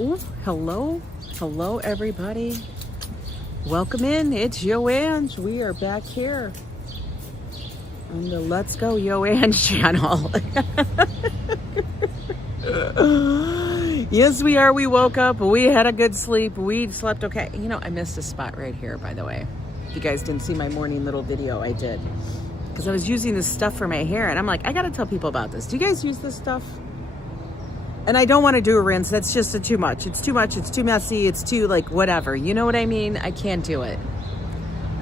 Ooh, hello everybody. Welcome in. It's YoAngNYC. We are back here on the Let's Go YoAngNYC channel. Yes, we are. We woke up. We had a good sleep. We slept okay. You know, I missed a spot right here, by the way. If you guys didn't see my morning little video, I did. Because I was using this stuff for my hair, and I'm like, I got to tell people about this. Do you guys use this stuff? And I don't want to do a rinse. That's just too much. It's too much. It's too messy. It's too, like, whatever. You know what I mean? I can't do it.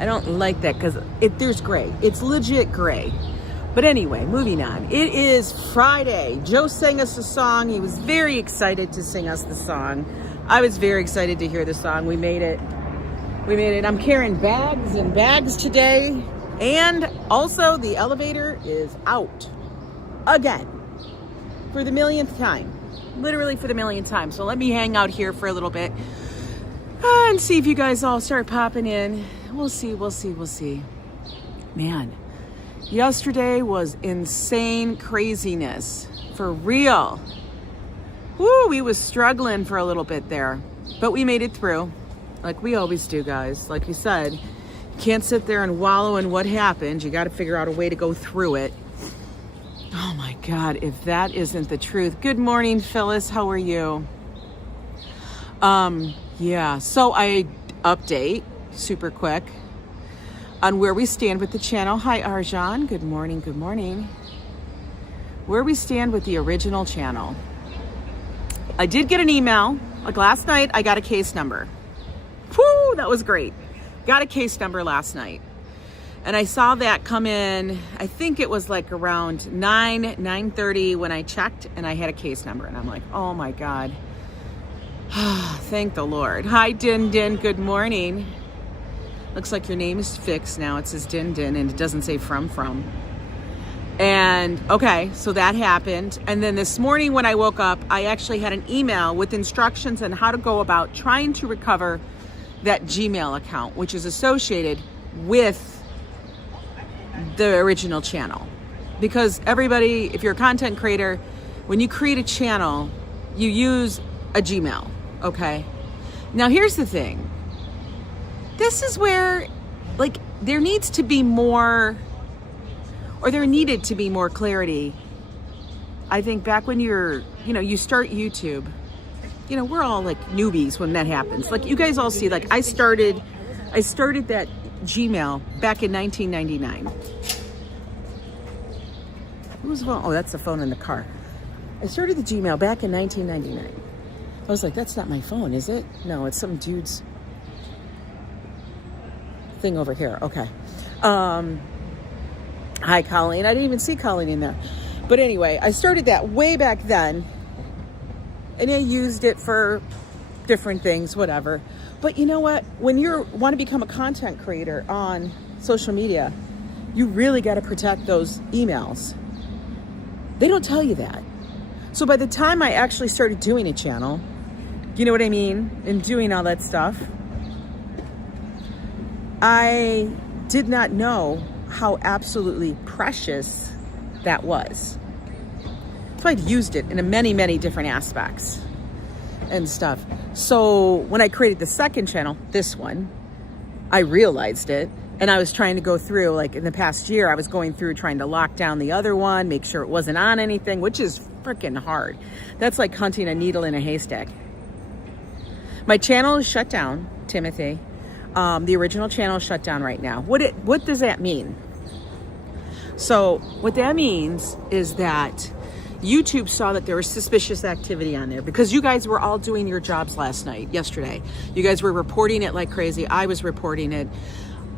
I don't like that because there's gray. It's legit gray. But anyway, moving on. It is Friday. Joe sang us a song. He was very excited to sing us the song. I was very excited to hear the song. We made it. I'm carrying bags and bags today. And also the elevator is out again for the millionth time. Literally for the millionth time. So let me hang out here for a little bit and see if you guys all start popping in. We'll see. Man, yesterday was insane craziness. For real. Woo, we was struggling for a little bit there. But we made it through. Like we always do, guys. Like you said, you can't sit there and wallow in what happened. You got to figure out a way to go through it. Oh my God, if that isn't the truth. Good morning, Phyllis. How are you? Yeah, so I update super quick on where we stand with the channel. Hi, Arjan. Good morning. Where we stand with the original channel. I did get an email. Like last night, I got a case number. Whoo, that was great. Got a case number last night. And I saw that come in, I think it was like around 9:30 when I checked, and I had a case number. And I'm like, oh my God. Thank the Lord. Hi, Din Din. Good morning. Looks like your name is fixed now. It says Din Din, and it doesn't say from. And okay, so that happened. And then this morning when I woke up, I actually had an email with instructions on how to go about trying to recover that Gmail account, which is associated with the original channel. Because everybody, if you're a content creator, when you create a channel, you use a Gmail, okay? Now here's the thing. This is where, like, there needed to be more clarity. I think back when you start YouTube, we're all like newbies when that happens. Like you guys all see, like I started that Gmail back in 1999. Whose phone? Oh, that's the phone in the car. I started the Gmail back in 1999. I was like, that's not my phone, is it? No, it's some dude's thing over here. Okay. Hi, Colleen. I didn't even see Colleen in there. But anyway, I started that way back then. And I used it for different things, whatever. But you know what? When you want to become a content creator on social media, you really got to protect those emails. They don't tell you that. So by the time I actually started doing a channel, you know what I mean? And doing all that stuff, I did not know how absolutely precious that was. So I'd used it in many, many different aspects and stuff. So when I created the second channel, this one, I realized it. And I was trying to go through, like in the past year, I was going through trying to lock down the other one, make sure it wasn't on anything, which is freaking hard. That's like hunting a needle in a haystack. My channel is shut down, Timothy. The original channel is shut down right now. What does that mean? So what that means is that YouTube saw that there was suspicious activity on there because you guys were all doing your jobs yesterday. You guys were reporting it like crazy. I was reporting it.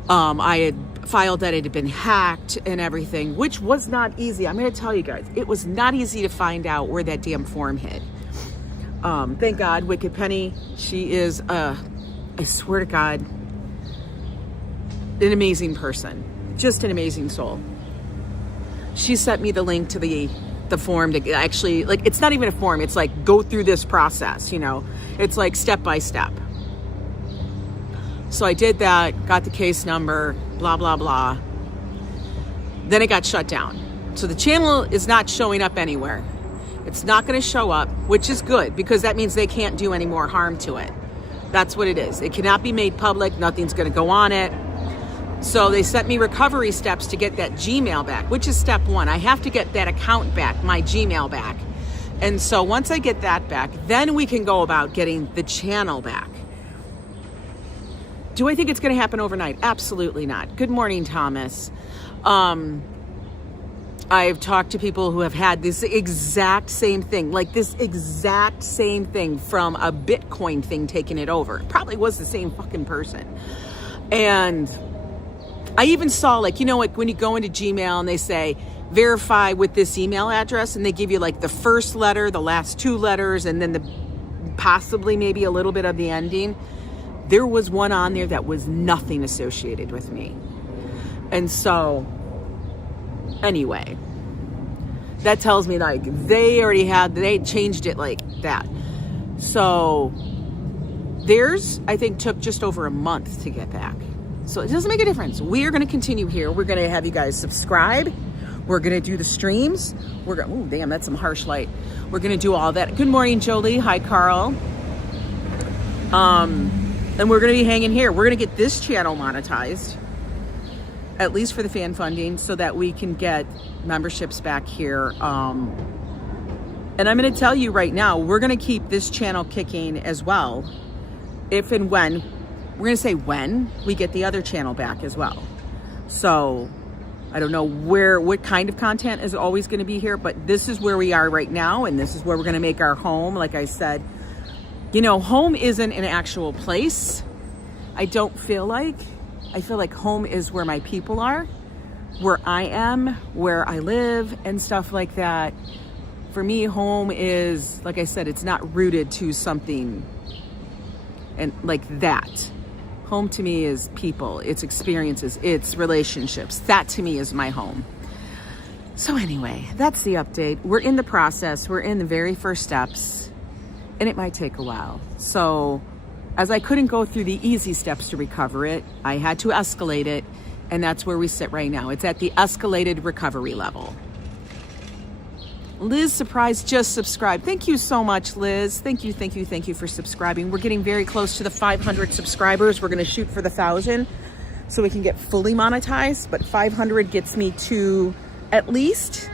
I had filed that it had been hacked and everything, which was not easy. I'm going to tell you guys, it was not easy to find out where that damn form hid. Thank God, Wicked Penny, she is, I swear to God, an amazing person. Just an amazing soul. She sent me the link to the form to actually, like, it's not even a form. It's like, go through this process, It's like step by step. So I did that, got the case number, blah, blah, blah. Then it got shut down. So the channel is not showing up anywhere. It's not going to show up, which is good because that means they can't do any more harm to it. That's what it is. It cannot be made public. Nothing's going to go on it. So they sent me recovery steps to get that Gmail back, which is step one. I have to get that account back, my Gmail back. And so once I get that back, then we can go about getting the channel back. Do I think it's going to happen overnight? Absolutely not. Good morning, Thomas. I've talked to people who have had this exact same thing, like this exact same thing from a Bitcoin thing taking it over. It probably was the same fucking person. And I even saw, like, you know, like when you go into Gmail and they say, verify with this email address, and they give you like the first letter, the last two letters, and then the possibly maybe a little bit of the ending. There was one on there that was nothing associated with me. And so anyway, that tells me like they changed it like that. So theirs, I think, took just over a month to get back. So it doesn't make a difference. We are going to continue here. We're going to have you guys subscribe. We're going to do the streams. We're going, oh, damn, that's some harsh light. We're going to do all that. Good morning, Jolie. Hi, Carl. And we're going to be hanging here. We're going to get this channel monetized, at least for the fan funding, so that we can get memberships back here. And I'm going to tell you right now, we're going to keep this channel kicking as well, if and when, we're going to say when we get the other channel back as well. So I don't know what kind of content is always going to be here, but this is where we are right now, and this is where we're going to make our home. Like I said, you know, home isn't an actual place. I don't feel like. I feel like home is where my people are, where I am, where I live, and stuff like that. For me, home is, like I said, it's not rooted to something and like that. Home to me is people, it's experiences, it's relationships. That to me is my home. So anyway, that's the update. We're in the process. We're in the very first steps, and it might take a while. So as I couldn't go through the easy steps to recover it, I had to escalate it, and that's where we sit right now. It's at the escalated recovery level. Liz Surprise just subscribed. Thank you so much, Liz. Thank you for subscribing. We're getting very close to the 500 subscribers. We're going to shoot for the 1,000 so we can get fully monetized, but 500 gets me to at least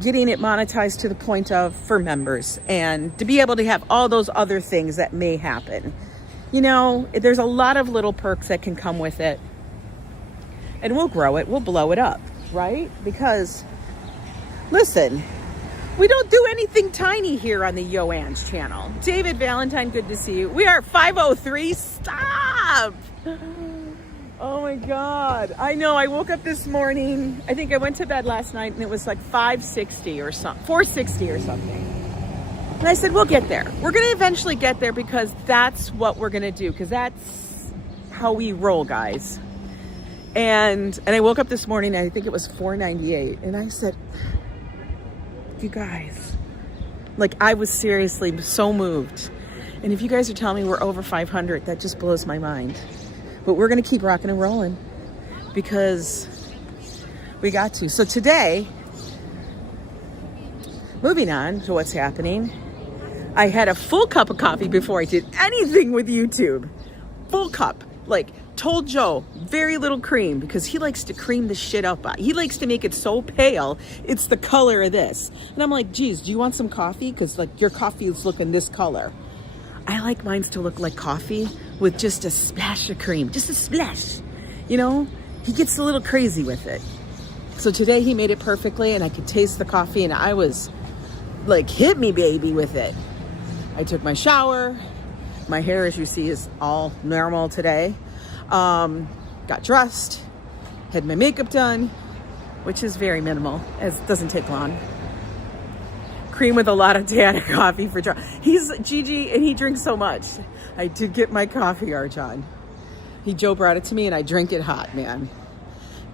getting it monetized to the point of for members, and to be able to have all those other things that may happen. You know, there's a lot of little perks that can come with it, and we'll grow it, we'll blow it up, right? Because listen, we don't do anything tiny here on the YoAngNYC channel. David Valentine, good to see you. We are 503. Stop. Oh my God. I know, I woke up this morning. I think I went to bed last night and it was like 560 or something, 460 or something. And I said, we'll get there. We're going to eventually get there because that's what we're going to do. Because that's how we roll, guys. And I woke up this morning, I think it was 498. And I said, you guys, like, I was seriously so moved. And if you guys are telling me we're over 500, that just blows my mind. But we're going to keep rocking and rolling because we got to. So today, moving on to what's happening, I had a full cup of coffee before I did anything with YouTube. Full cup. Like, told Joe, very little cream, because he likes to cream the shit up. He likes to make it so pale, it's the color of this. And I'm like, geez, do you want some coffee? Because, like, your coffee is looking this color. I like mine to look like coffee with just a splash of cream. Just a splash. You know? He gets a little crazy with it. So today he made it perfectly, and I could taste the coffee, and I was like, hit me, baby, with it. I took my shower. My hair, as you see, is all normal today. Got dressed, had my makeup done, which is very minimal, as it doesn't take long. Cream with a lot of Diana coffee for John. He's Gigi, and he drinks so much. I did get my coffee, Arjon. Joe brought it to me, and I drink it hot, man.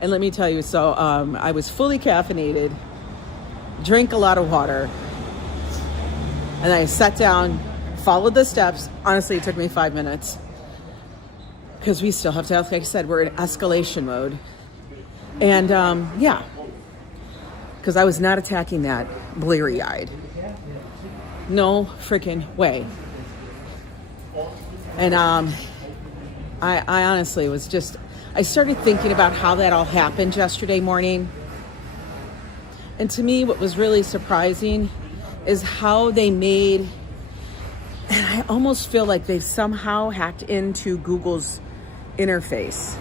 And let me tell you, so I was fully caffeinated, drank a lot of water, and I sat down, followed the steps. Honestly, it took me 5 minutes because we still have to, like I said, we're in escalation mode. And yeah, because I was not attacking that. bleary-eyed. No freaking way. And I honestly was just, I started thinking about how that all happened yesterday morning. And to me, what was really surprising is how they made, and I almost feel like they somehow hacked into Google's interface,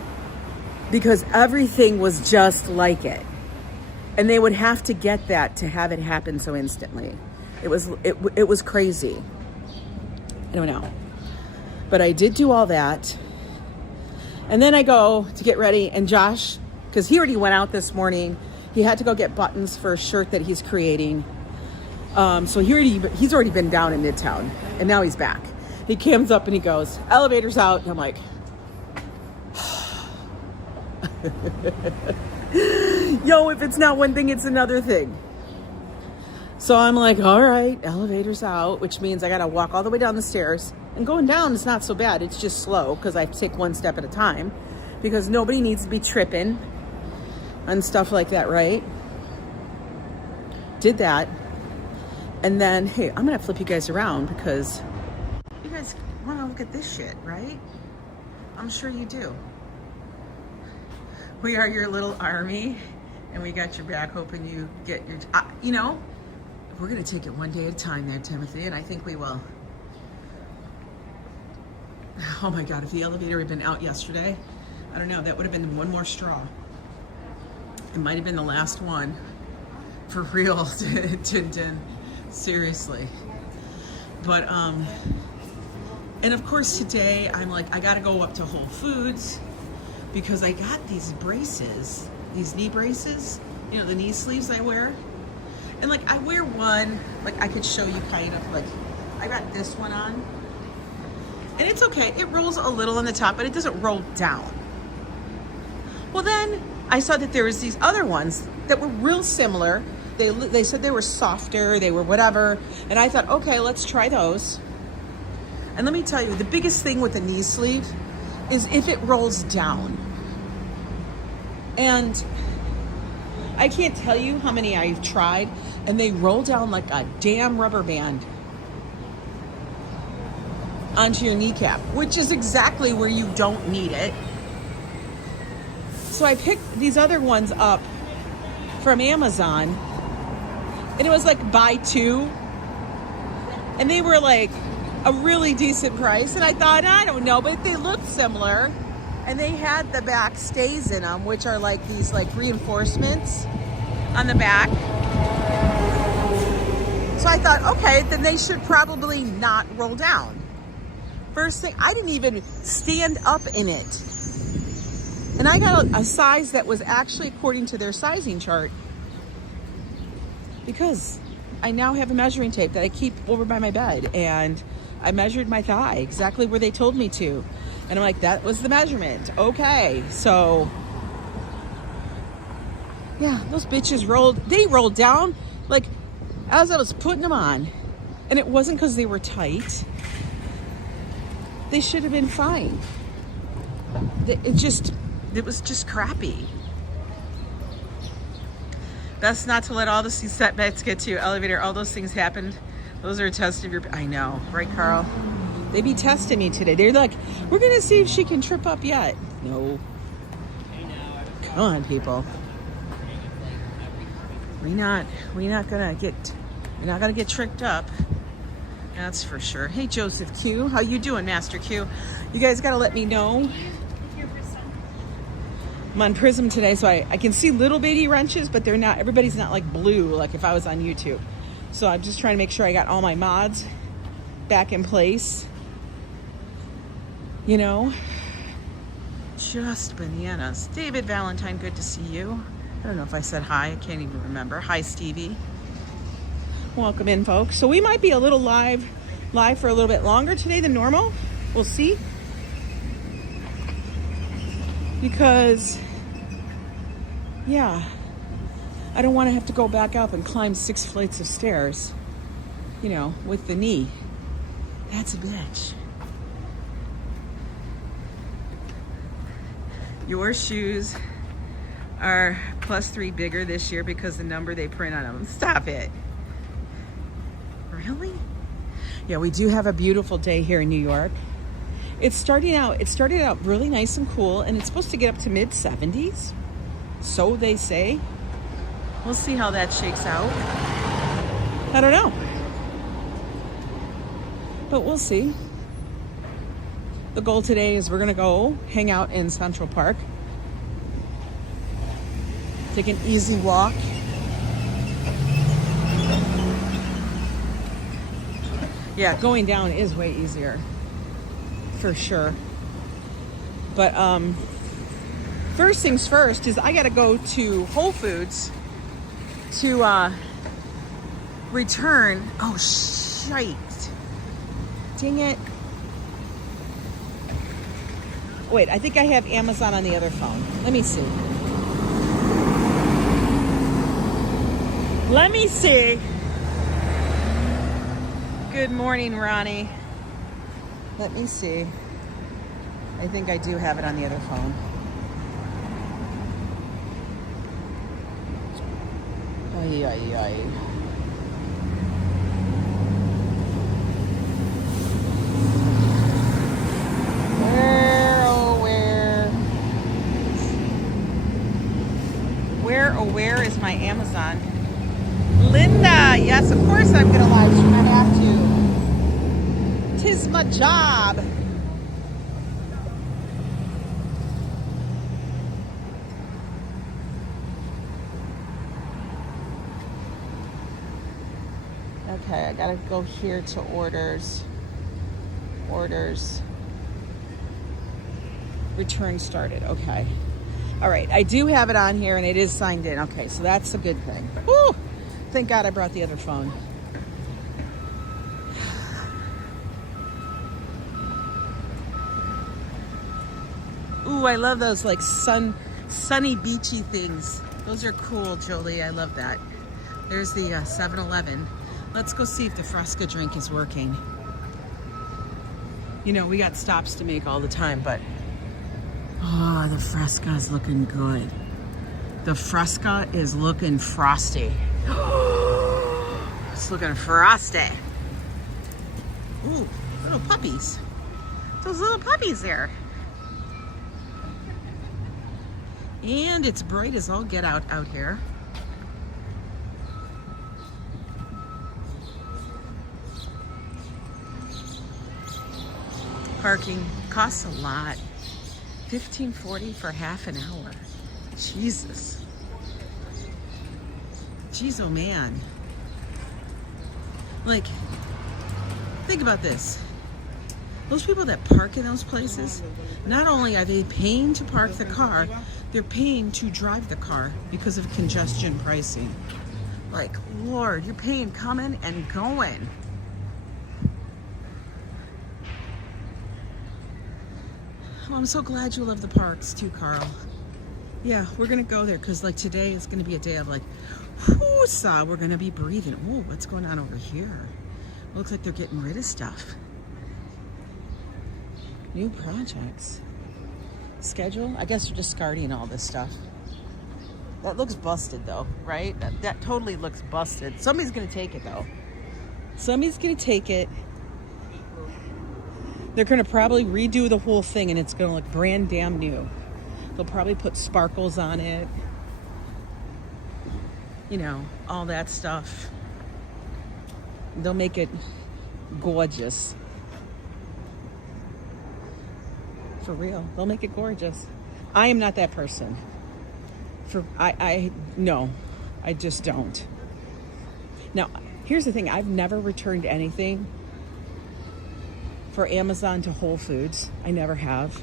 because everything was just like it. And they would have to get that to have it happen so instantly. It was crazy. I don't know. But I did do all that. And then I go to get ready, and Josh, because he already went out this morning, he had to go get buttons for a shirt that he's creating. So he's already been down in Midtown, and now he's back. He comes up and he goes, elevator's out. And I'm like, yo, if it's not one thing, it's another thing. So I'm like, all right, elevator's out, which means I got to walk all the way down the stairs. And going down is not so bad. It's just slow because I take one step at a time, because nobody needs to be tripping and stuff like that, right? Did that. And then, hey, I'm going to flip you guys around because you guys want to look at this shit, right? I'm sure you do. We are your little army, and we got your back, hoping you get your, you know, we're going to take it one day at a time there, Timothy, and I think we will. Oh my God, if the elevator had been out yesterday, I don't know, that would have been one more straw. It might have been the last one. For real, seriously. But, and of course today, I'm like, I gotta go up to Whole Foods because I got these braces, these knee braces, you know, the knee sleeves I wear. And like, I wear one, like I could show you kind of, like, I got this one on. And it's okay, it rolls a little on the top, but it doesn't roll down. Well then, I saw that there was these other ones that were real similar. They said they were softer, they were whatever. And I thought, okay, let's try those. And let me tell you, the biggest thing with the knee sleeve is if it rolls down. And I can't tell you how many I've tried, and they roll down like a damn rubber band onto your kneecap, which is exactly where you don't need it. So I picked these other ones up from Amazon, and it was like buy two, and they were like a really decent price. And I thought, I don't know, but they looked similar, and they had the back stays in them, which are like these like reinforcements on the back. So I thought, okay, then they should probably not roll down. First thing, I didn't even stand up in it. And I got a size that was actually according to their sizing chart, because I now have a measuring tape that I keep over by my bed, and I measured my thigh exactly where they told me to. And I'm like, that was the measurement. Okay, so yeah, those bitches rolled down like as I was putting them on. And it wasn't because they were tight. They should have been fine. It was just crappy. Best not to let all the setbacks get to you. Elevator, all those things happened. Those are a test of your, I know, right, Carl? They be testing me today. They're like, we're gonna see if she can trip up yet. No. Come on, people. We're not gonna get tricked up. That's for sure. Hey, Joseph Q, how you doing, Master Q? You guys gotta let me know. I'm on Prism today, so I can see little bitty wrenches, but they're not, everybody's not like blue, like if I was on YouTube. So I'm just trying to make sure I got all my mods back in place. You know, just bananas. David Valentine, good to see you. I don't know if I said hi, I can't even remember. Hi, Stevie. Welcome in, folks. So we might be a little live for a little bit longer today than normal. We'll see. Because, yeah, I don't want to have to go back up and climb 6 flights of stairs, you know, with the knee. That's a bitch. Your shoes are +3 bigger this year because the number they print on them. Stop it. really? Yeah, we do have a beautiful day here in New York. It started out really nice and cool, and it's supposed to get up to mid 70s. So they say. We'll see how that shakes out. I don't know. But we'll see. The goal today is we're gonna go hang out in Central Park. Take an easy walk. Yeah, going down is way easier. For sure. But first things first is I gotta go to Whole Foods to return. Oh shite. Dang it. Wait, I think I have Amazon on the other phone. Let me see. Let me see. Good morning, Ronnie. Let me see. I think I do have it on the other phone. Ay, ay, ay. Where, oh, where? Where, oh, where is my Amazon? Linda, yes, of course I'm gonna live stream. I have to. 'Tis my job. Okay, I gotta go here to orders. Orders. Return started. Okay. All right, I do have it on here and it is signed in. Okay, so that's a good thing. Woo! Thank God I brought the other phone. Ooh, I love those like sunny beachy things. Those are cool, Jolie. I love that. There's the 7-Eleven. Let's go see if the Fresca drink is working. You know, we got stops to make all the time, but oh, the Fresca is looking good. The Fresca is looking frosty. It's looking frosty. Ooh, little puppies. Those little puppies there. And it's bright as all get out here. Parking costs a lot. $15.40 for half an hour. Jesus. Jeez, oh man. Like, think about this. Those people that park in those places, not only are they paying to park the car, they're paying to drive the car because of congestion pricing. Like, Lord, you're paying coming and going. Oh, I'm so glad you love the parks too, Carl. Yeah, we're gonna go there because like today is gonna be a day of like, whoo-sa, we're gonna be breathing. Oh, what's going on over here? Looks like they're getting rid of stuff. New projects. Schedule? I guess they're discarding all this stuff. That looks busted though, right? That totally looks busted. Somebody's gonna take it though. Somebody's gonna take it. They're gonna probably redo the whole thing and it's gonna look brand damn new. They'll probably put sparkles on it. You know, all that stuff. They'll make it gorgeous. For real, they'll make it gorgeous. I am not that person. No, I just don't. Now, here's the thing. I've never returned anything for Amazon to Whole Foods. I never have.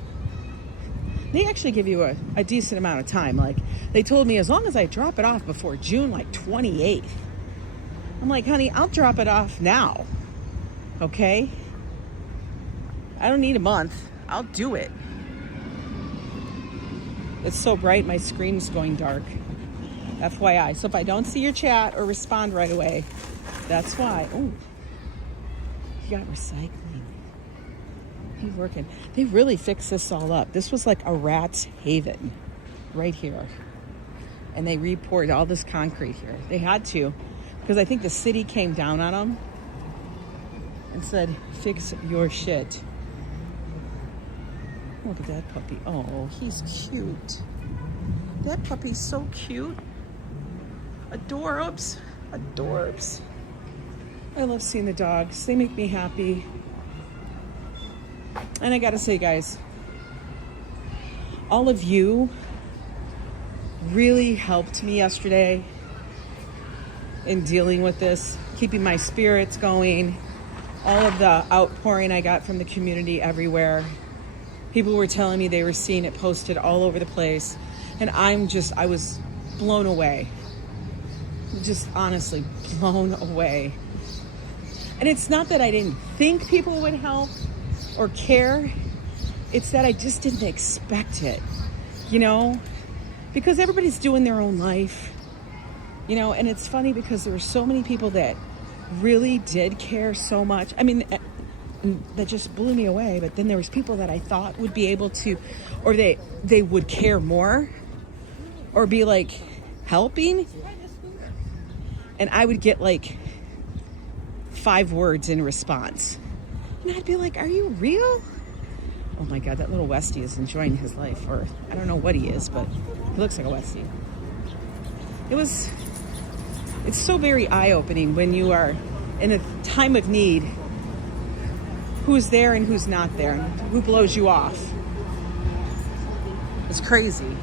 They actually give you a decent amount of time. Like, they told me as long as I drop it off before June, like 28th. I'm like, honey, I'll drop it off now. Okay? I don't need a month. I'll do it. It's so bright, my screen's going dark. FYI. So if I don't see your chat or respond right away, that's why. Oh, you got recycling. He's working. They really fixed this all up. This was like a rat's haven right here. And they repoured all this concrete here. They had to, because I think the city came down on them and said, fix your shit. Look at that puppy. Oh, he's cute. That puppy's so cute. Adorbs. Adorbs. I love seeing the dogs. They make me happy. And I gotta say, guys, all of you really helped me yesterday in dealing with this, keeping my spirits going. All of the outpouring I got from the community everywhere. People were telling me they were seeing it posted all over the place. And I was blown away. Just honestly blown away. And it's not that I didn't think people would help or care. It's that I just didn't expect it, you know? Because everybody's doing their own life, you know? And it's funny because there were so many people that really did care so much. I mean, that just blew me away. But then there was people that I thought would be able to, or they would care more or be like helping. And I would get like 5 words in response. And I'd be like, are you real? Oh my God, that little Westie is enjoying his life. Or I don't know what he is, but he looks like a Westie. It's so very eye-opening when you are in a time of need. Who's there and who's not there, and who blows you off. It's crazy.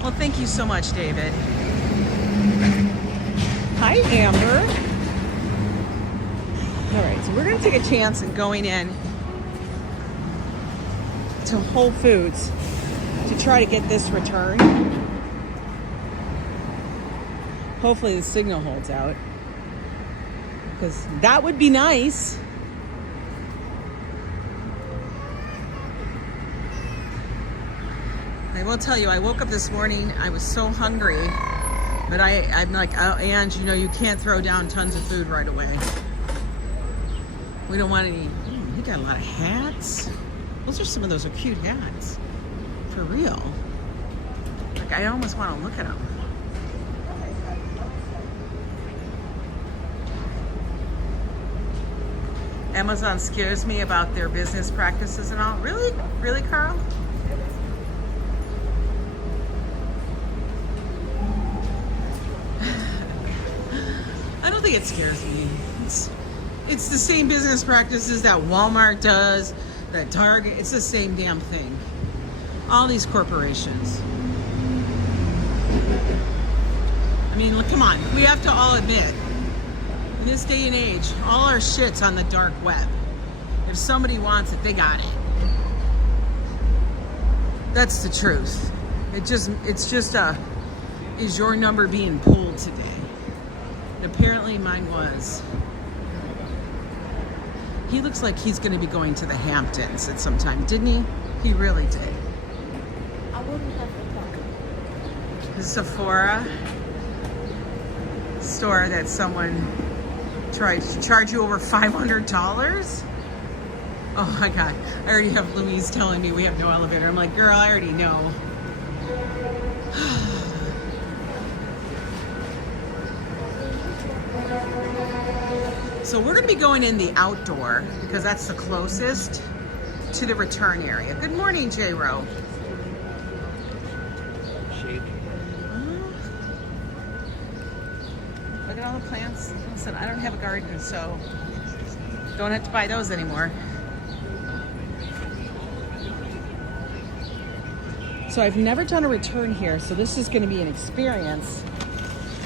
Well, thank you so much, David. Hi, Amber. All right, so we're going to take a chance in going in to Whole Foods to try to get this returned. Hopefully the signal holds out, because that would be nice. I will tell you, I woke up this morning, I was so hungry, but I'm like, oh, Ange, you know, you can't throw down tons of food right away. We don't want any. Oh, he got a lot of hats. Some of those are cute hats. For real. Like, I almost want to look at them. Amazon scares me about their business practices and all. Really? Really, Carl? I don't think it scares me. It's the same business practices that Walmart does, that Target. It's the same damn thing. All these corporations. I mean, look, come on. We have to all admit, in this day and age, all our shit's on the dark web. If somebody wants it, they got it. That's the truth. Is your number being pulled today? And apparently mine was. He looks like he's going to be going to the Hamptons at some time, didn't he? He really did. I wouldn't have to talk. The Sephora store that someone tried to charge you over $500. Oh my God. I already have Louise telling me we have no elevator. I'm like, girl, I already know. So we're going to be going in the outdoor because that's the closest to the return area. Good morning, J-Ro. Look at all the plants. Listen, I don't have a garden, so don't have to buy those anymore. So I've never done a return here, so this is going to be an experience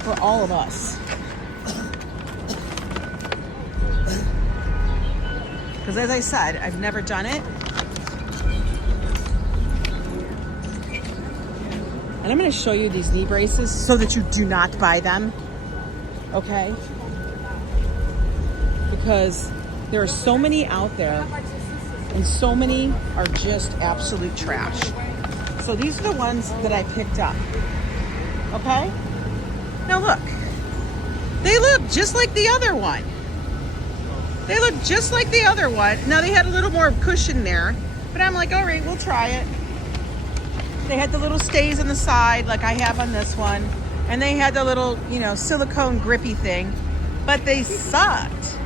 for all of us. Because as I said, I've never done it. And I'm going to show you these knee braces so that you do not buy them. Okay? Because there are so many out there and so many are just absolute trash. So these are the ones that I picked up. Okay? Now look. They look just like the other one. They look just like the other one. Now they had a little more cushion there, but I'm like, all right, we'll try it. They had the little stays on the side like I have on this one. And they had the little, you know, silicone grippy thing, but they sucked.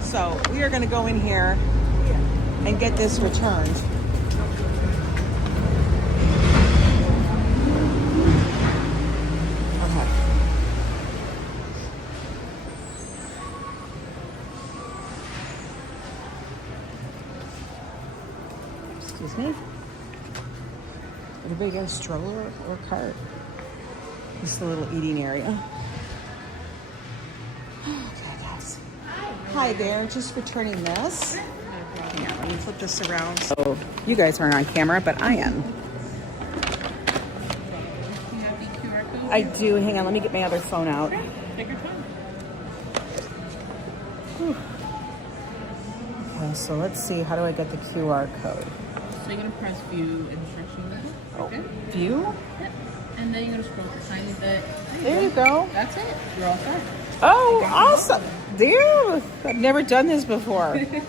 So we are gonna go in here and get this returned. Okay. Excuse me. Everybody got a stroller or cart? Just a little eating area. Okay, guys. Hi there, just returning this. Hang on, let me flip this around. So you guys aren't on camera, but I am. I do. Hang on, let me get my other phone out. Take your time. Whew. Okay, so let's see. How do I get the QR code? So you're gonna press view instructions. Okay. View? Yep. And then you're gonna scroll a tiny bit. There you go. That's it. You're all set. Oh, awesome. Dude, I've never done this before. You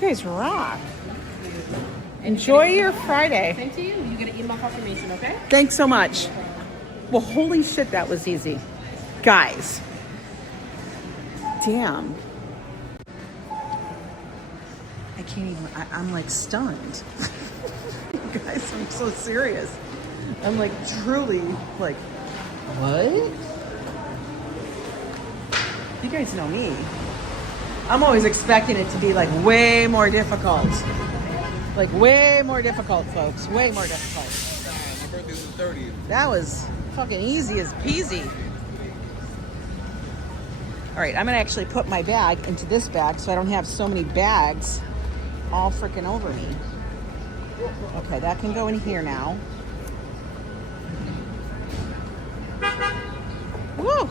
guys rock. Enjoy your Friday. Same to you. You get an email confirmation, okay? Thanks so much. Well, holy shit, that was easy. Guys. Damn. I can't even, I'm like stunned. Guys, I'm so serious. I'm like truly like, what? You guys know me. I'm always expecting it to be like way more difficult. Like way more difficult, folks. Way more difficult. My birthday's the 30th. That was fucking easy as peasy. All right, I'm gonna actually put my bag into this bag so I don't have so many bags all freaking over me. Okay, that can go in here now. Woo!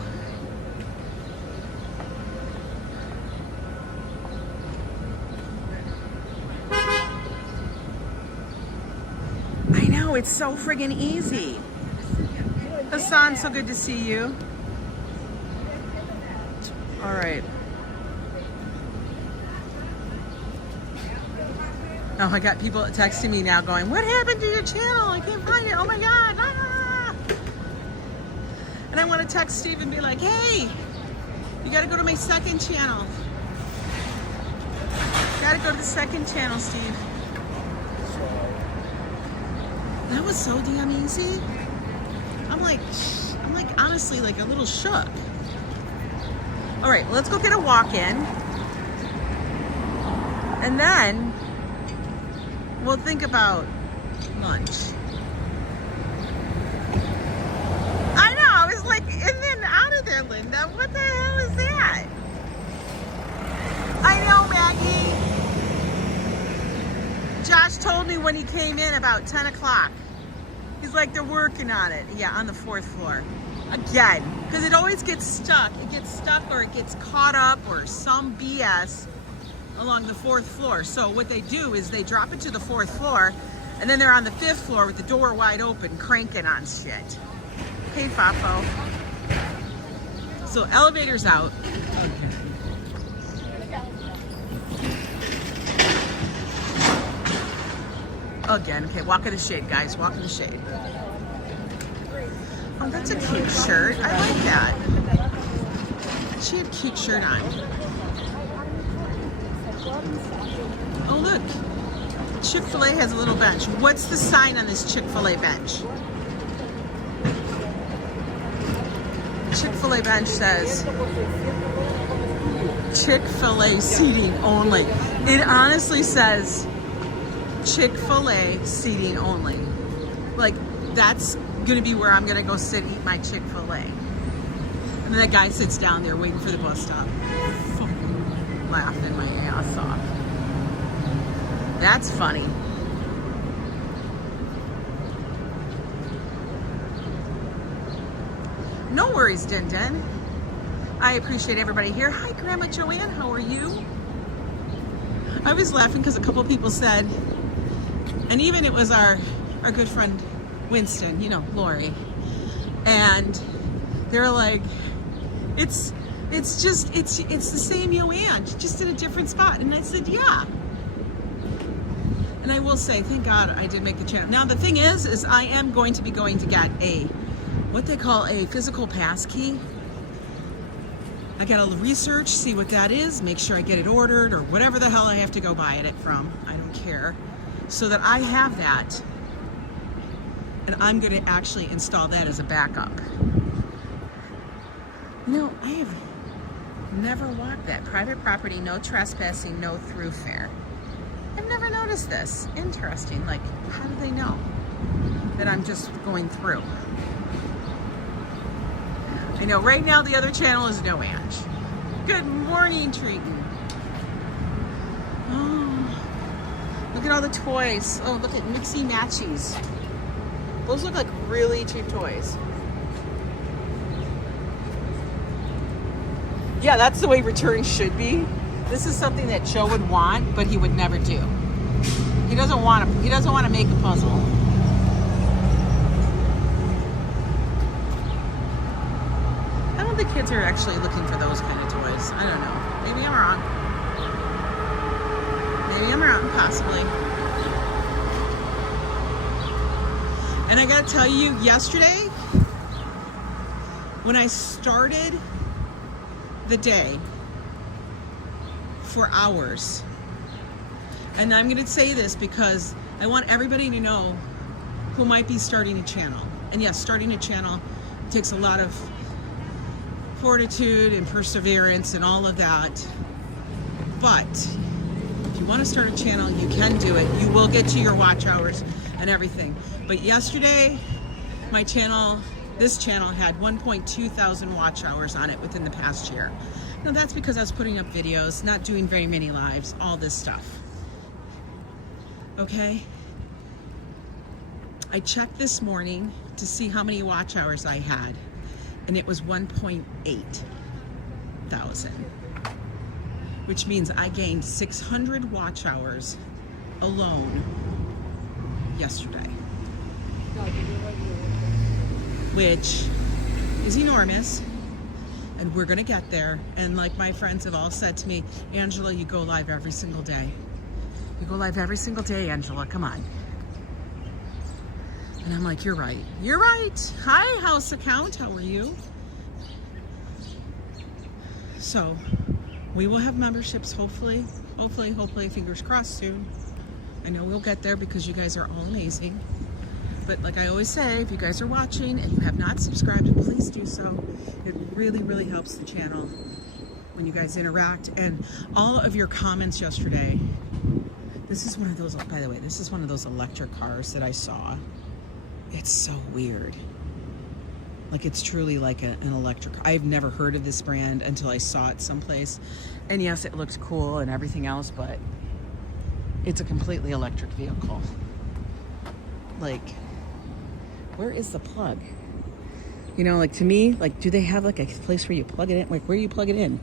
I know, it's so friggin' easy. Hassan, so good to see you. All right. Oh, I got people texting me now going, what happened to your channel? I can't find it. Oh my God. Ah. And I want to text Steve and be like, hey, you got to go to my second channel. Got to go to the second channel, Steve. That was so damn easy. I'm like honestly like a little shook. All right, let's go get a walk-in. And then we'll think about lunch. I know, I was like in and out of there, Linda. What the hell is that? I know, Maggie. Josh told me when he came in about 10 o'clock. He's like, they're working on it. Yeah, on the 4th floor. Again, because it always gets stuck. It gets stuck or it gets caught up or some BS along the 4th floor. So what they do is they drop it to the 4th floor and then they're on the 5th floor with the door wide open cranking on shit. Hey, Fafo. So elevator's out. Again, okay, walk in the shade, guys. Walk in the shade. Oh, that's a cute shirt. I like that. She had a cute shirt on. Oh, look. Chick-fil-A has a little bench. What's the sign on this Chick-fil-A bench? Chick-fil-A bench says Chick-fil-A seating only. It honestly says Chick-fil-A seating only. Like, that's gonna be where I'm gonna go sit and eat my Chick-fil-A. And then that guy sits down there waiting for the bus stop. Fucking laughing my ass off. That's funny. No worries, Din Din. I appreciate everybody here. Hi, Grandma Joanne, how are you? I was laughing because a couple people said, and even it was our good friend Winston, you know, Lori, and they're like, it's the same YoAngNYC, just in a different spot. And I said, yeah. And I will say, thank God I did make the channel. Now the thing is I am going to be going to get a what they call a physical pass key. I gotta research, see what that is, make sure I get it ordered or whatever the hell I have to go buy it from. I don't care. So that I have that. And I'm gonna actually install that as a backup. No, I have never walked that. Private property, no trespassing, no through fare. I've never noticed this. Interesting. Like, how do they know that I'm just going through? I know right now the other channel is no Ange. Good morning, Treaton. Oh, look at all the toys. Oh, look at Mixie Matchies. Those look like really cheap toys. Yeah, that's the way returns should be. This is something that Joe would want, but he would never do. He doesn't want to make a puzzle. I don't think kids are actually looking for those kind of toys. I don't know. Maybe I'm wrong. Maybe I'm wrong, possibly. And I gotta tell you, yesterday, when I started the day for hours, and I'm gonna say this because I want everybody to know who might be starting a channel. And yes, starting a channel takes a lot of fortitude and perseverance and all of that. But if you want to start a channel, you can do it. You will get to your watch hours and everything. But yesterday, my channel, this channel had 1.2 thousand watch hours on it within the past year. Now that's because I was putting up videos, not doing very many lives, all this stuff. Okay? I checked this morning to see how many watch hours I had, and it was 1.8 thousand, which means I gained 600 watch hours alone yesterday, which is enormous, and we're gonna get there. And like my friends have all said to me, Angela, you go live every single day. You go live every single day, Angela, come on. And I'm like, you're right. You're right. Hi, house account. How are you? So we will have memberships, hopefully, fingers crossed soon. I know we'll get there because you guys are all amazing. But like I always say, if you guys are watching and you have not subscribed, please do so. It really, really helps the channel when you guys interact. And all of your comments yesterday, this is one of those, by the way, this is one of those electric cars that I saw. It's so weird. Like, it's truly like an electric. I've never heard of this brand until I saw it someplace. And yes, it looks cool and everything else, but it's a completely electric vehicle. Like, where is the plug? You know, like, to me, like, do they have like a place where you plug it in? Like, where do you plug it in?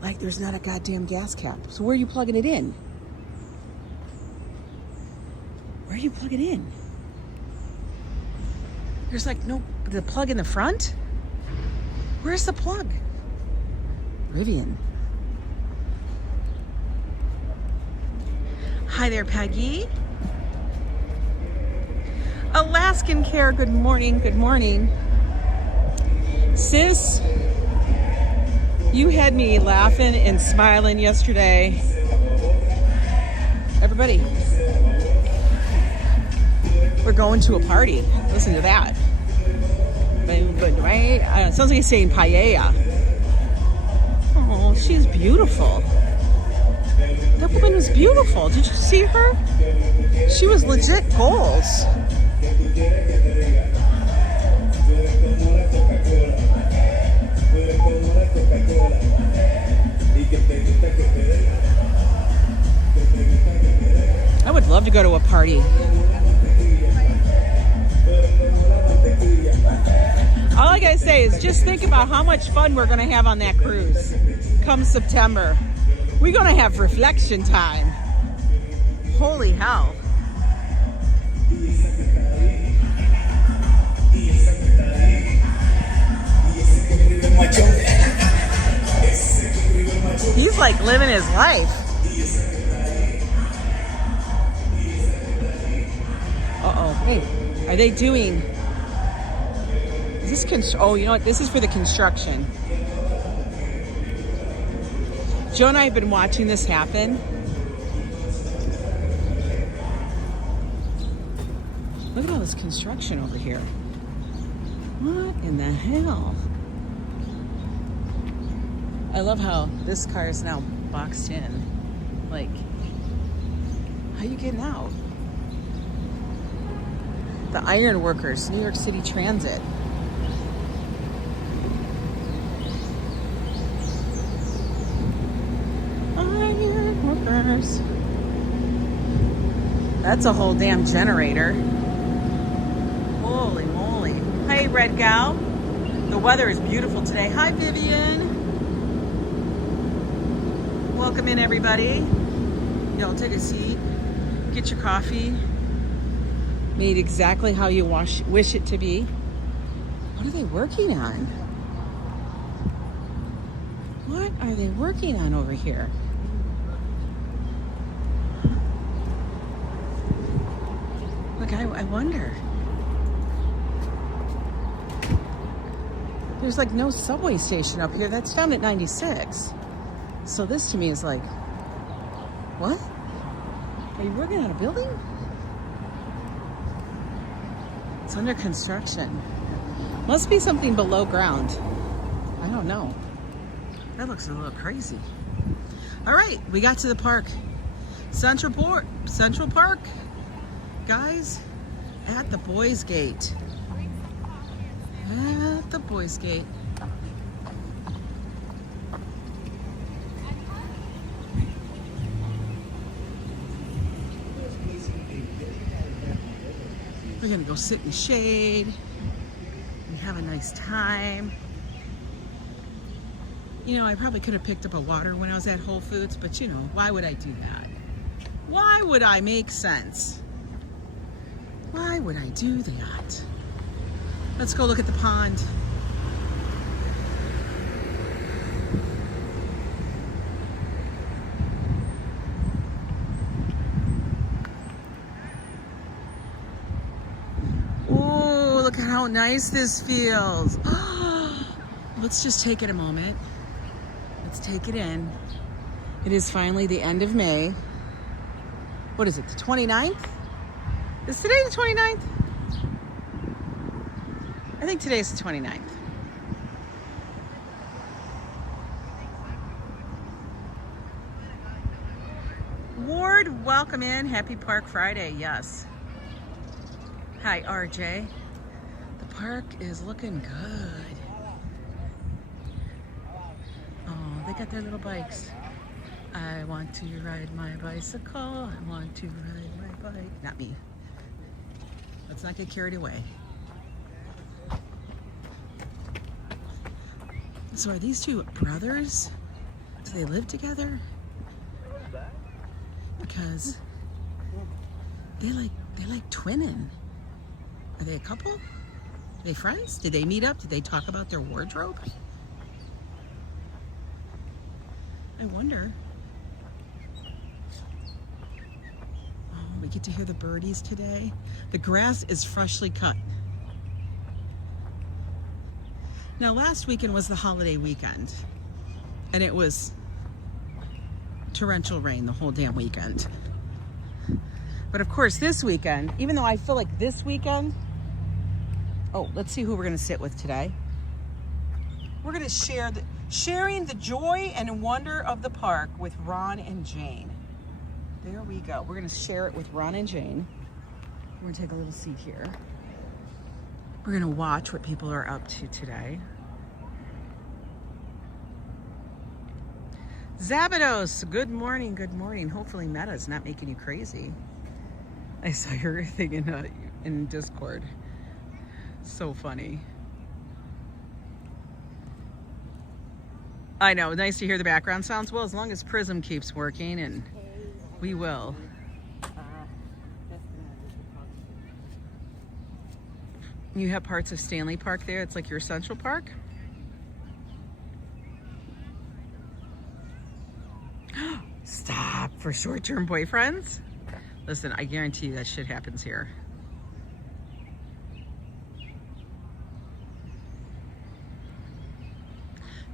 Like, there's not a goddamn gas cap. So where are you plugging it in? Where do you plug it in? There's like no, the plug in the front? Where's the plug? Rivian. Hi there, Peggy. Alaskan Care, good morning, good morning. Sis, you had me laughing and smiling yesterday. Everybody, we're going to a party. Listen to that. Right? Sounds like he's saying paella. Oh, she's beautiful. That woman was beautiful. Did you see her? She was legit goals. I would love to go to a party. All I gotta say is just think about how much fun we're gonna have on that cruise come September. We're gonna have reflection time. Holy hell. He's like living his life. Uh-oh. Hey, are they doing Oh, you know what? This is for the construction. Joe and I have been watching this happen. Look at all this construction over here. What in the hell? I love how this car is now boxed in. Like, how are you getting out? The iron workers, New York City Transit. Iron workers. That's a whole damn generator. Holy moly. Hey, Red Gal. The weather is beautiful today. Hi, Vivian. Welcome in, everybody. Y'all take a seat. Get your coffee. Made exactly how you wish it to be. What are they working on? What are they working on over here? Look, I wonder. There's like no subway station up here. That's down at 96. So this to me is like, what? Are you working on a building? It's under construction. Must be something below ground. I don't know. That looks a little crazy. All right, we got to the park. Central Park. Guys, at the Boys Gate. At the Boys Gate. We're gonna go sit in the shade and have a nice time. You know, I probably could have picked up a water when I was at Whole Foods, but you know, why would I do that? Why would I make sense? Why would I do that? Let's go look at the pond. Oh, look at how nice this feels. Let's just take it a moment. Let's take it in. It is finally the end of May. What is it, the 29th? Is today the 29th? I think today's the 29th. Ward, welcome in. Happy Park Friday, yes. Hi, RJ. The park is looking good. Oh, they got their little bikes. I want to ride my bicycle. I want to ride my bike. Not me. Let's not get carried away. So are these two brothers? Do they live together? Because they like twinning. Are they a couple? Are they friends? Did they meet up? Did they talk about their wardrobe? I wonder. Oh, we get to hear the birdies today. The grass is freshly cut. Now, last weekend was the holiday weekend, and it was torrential rain the whole damn weekend. But of course, this weekend, even though I feel like this weekend, oh, let's see who we're going to sit with today. We're going to sharing the joy and wonder of the park with Ron and Jane. There we go. We're going to share it with Ron and Jane. We're going to take a little seat here. We're going to watch what people are up to today. Zabados, good morning, good morning. Hopefully Meta's not making you crazy. I saw your thing in Discord. So funny. I know, nice to hear the background sounds. Well, as long as Prism keeps working, and we will. You have parts of Stanley Park there. It's like your Central Park. Stop for short-term boyfriends. Listen, I guarantee you that shit happens here.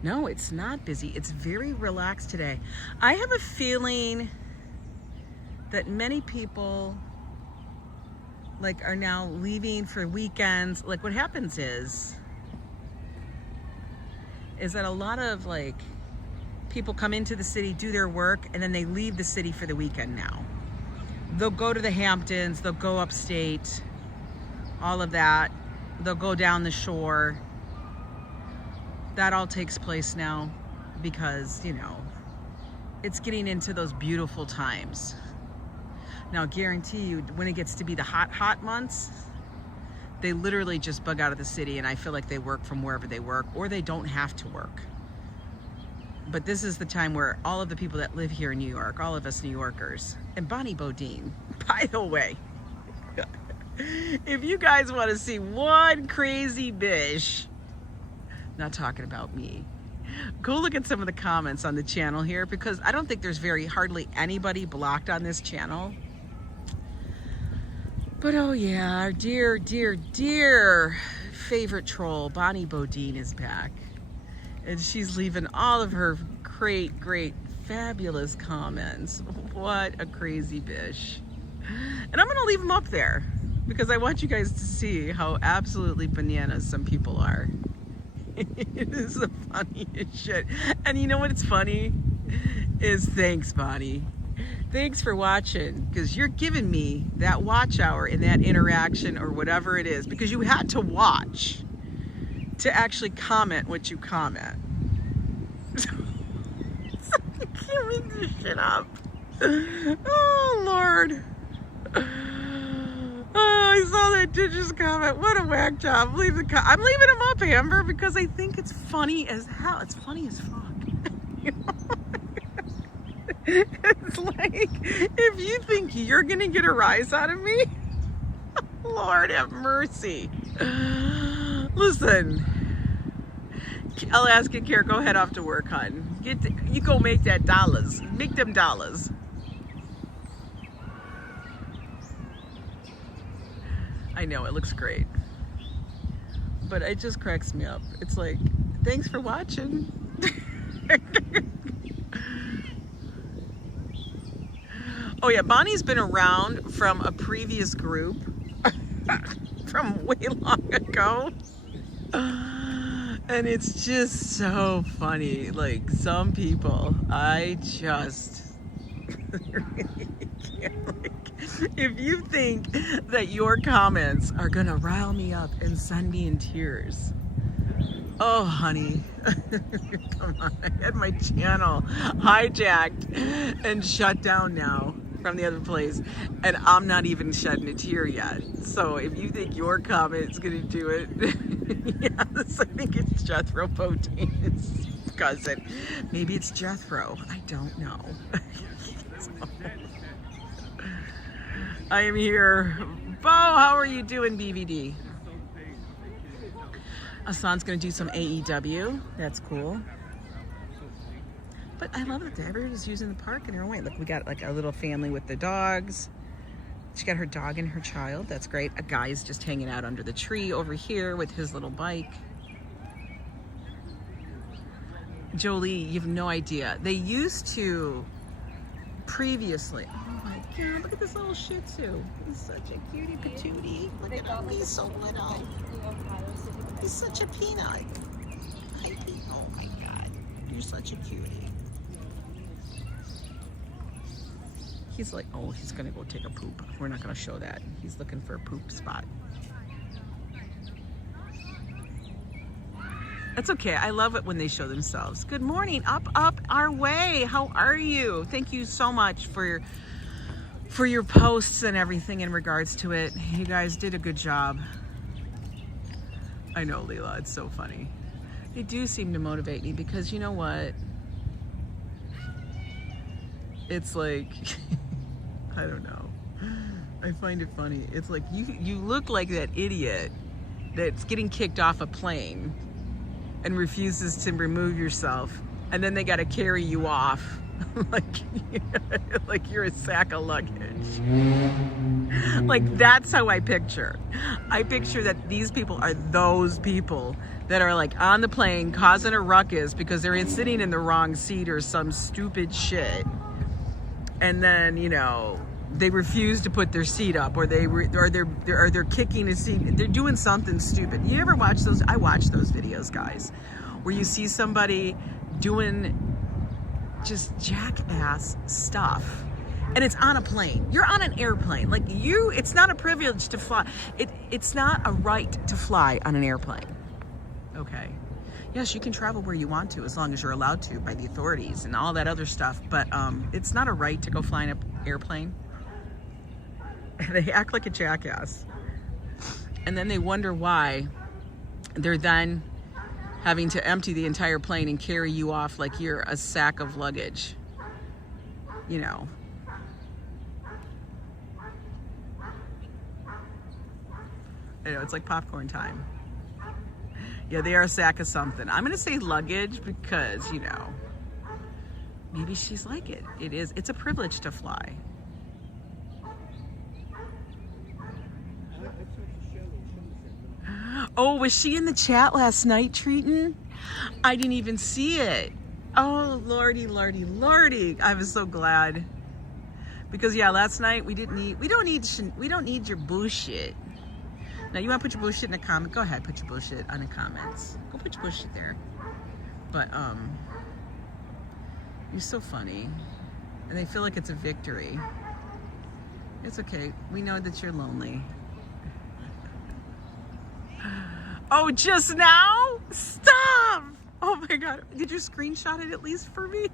No, it's not busy. It's very relaxed today. I have a feeling that many people like are now leaving for weekends. Like what happens is that a lot of like people come into the city, do their work, and then they leave the city for the weekend now. They'll go to the Hamptons, they'll go upstate, all of that. They'll go down the shore. That all takes place now because, you know, it's getting into those beautiful times. Now, I guarantee you, when it gets to be the hot months, they literally just bug out of the city, and I feel like they work from wherever they work, or they don't have to work. But this is the time where all of the people that live here in New York, all of us New Yorkers, and Bonnie Bodine, by the way, if you guys want to see one crazy bitch, not talking about me, go look at some of the comments on the channel here, because I don't think there's hardly anybody blocked on this channel. But oh yeah, our dear, dear, dear favorite troll, Bonnie Bodine, is back. And she's leaving all of her great, great, fabulous comments. What a crazy bitch. And I'm gonna leave them up there because I want you guys to see how absolutely bananas some people are. It is the funniest shit. And you know what's funny? Is thanks, Bonnie. Thanks for watching, because you're giving me that watch hour and that interaction or whatever it is, because you had to watch to actually comment what you comment. I can't make this shit up. Oh, Lord. Oh, I saw that Digis comment. What a whack job. I'm leaving them up, Amber, because I think it's funny as hell. It's funny as fuck. You know? It's like, if you think you're going to get a rise out of me, Lord have mercy. Listen, I'll ask you, Kara, go head off to work, hon. You go make that dollars. Make them dollars. I know, it looks great. But it just cracks me up. It's like, thanks for watching. Oh yeah, Bonnie's been around from a previous group from way long ago. And it's just so funny. Like, some people, I just really can't. Like, if you think that your comments are gonna rile me up and send me in tears, oh honey, come on. I had my channel hijacked and shut down now from the other place, and I'm not even shedding a tear yet. So if you think your comment's gonna do it, yes, I think it's Jethro Bodane's cousin. Maybe it's Jethro, I don't know. So, I am here. Bo, how are you doing, BVD? Hassan's gonna do some AEW. That's cool. But I love it that everybody's using the park in their own way. Look, we got like a little family with the dogs. She got her dog and her child. That's great. A guy's just hanging out under the tree over here with his little bike. Jolie, you have no idea. They used to previously. Oh my God, look at this little Shih Tzu. He's such a cutie patootie. Look at him, he's so little. He's such a peanut. Hi, Pete. Oh my God, you're such a cutie. He's like, oh, he's gonna go take a poop. We're not gonna show that. He's looking for a poop spot. That's okay. I love it when they show themselves. Good morning, up our way. How are you? Thank you so much for your posts and everything in regards to it. You guys did a good job. I know, Leela, it's so funny. They do seem to motivate me because you know what? It's like, I don't know. I find it funny. It's like you look like that idiot that's getting kicked off a plane and refuses to remove yourself, and then they got to carry you off like you're a sack of luggage. Like, that's how I picture. I picture that these people are those people that are like on the plane causing a ruckus because they're sitting in the wrong seat or some stupid shit. And then, you know, they refuse to put their seat up, or they're kicking a seat. They're doing something stupid. You ever watch those? I watch those videos, guys, where you see somebody doing just jackass stuff, and it's on a plane. You're on an airplane. Like it's not a privilege to fly. It's not a right to fly on an airplane. Okay. Yes, you can travel where you want to as long as you're allowed to by the authorities and all that other stuff. But it's not a right to go fly in an airplane. They act like a jackass. And then they wonder why they're then having to empty the entire plane and carry you off like you're a sack of luggage. You know. I know, it's like popcorn time. Yeah, they are a sack of something. I'm going to say luggage because, you know, maybe she's like it. It's a privilege to fly. Oh, was she in the chat last night, Treatin'? I didn't even see it. Oh, lordy, lordy, lordy. I was so glad. Because, yeah, last night we don't need your bullshit. Now, you want to put your bullshit in a comment? Go ahead, put your bullshit on the comments. Go put your bullshit there. But, you're so funny. And they feel like it's a victory. It's okay. We know that you're lonely. Oh, just now? Stop! Oh my God. Did you screenshot it at least for me?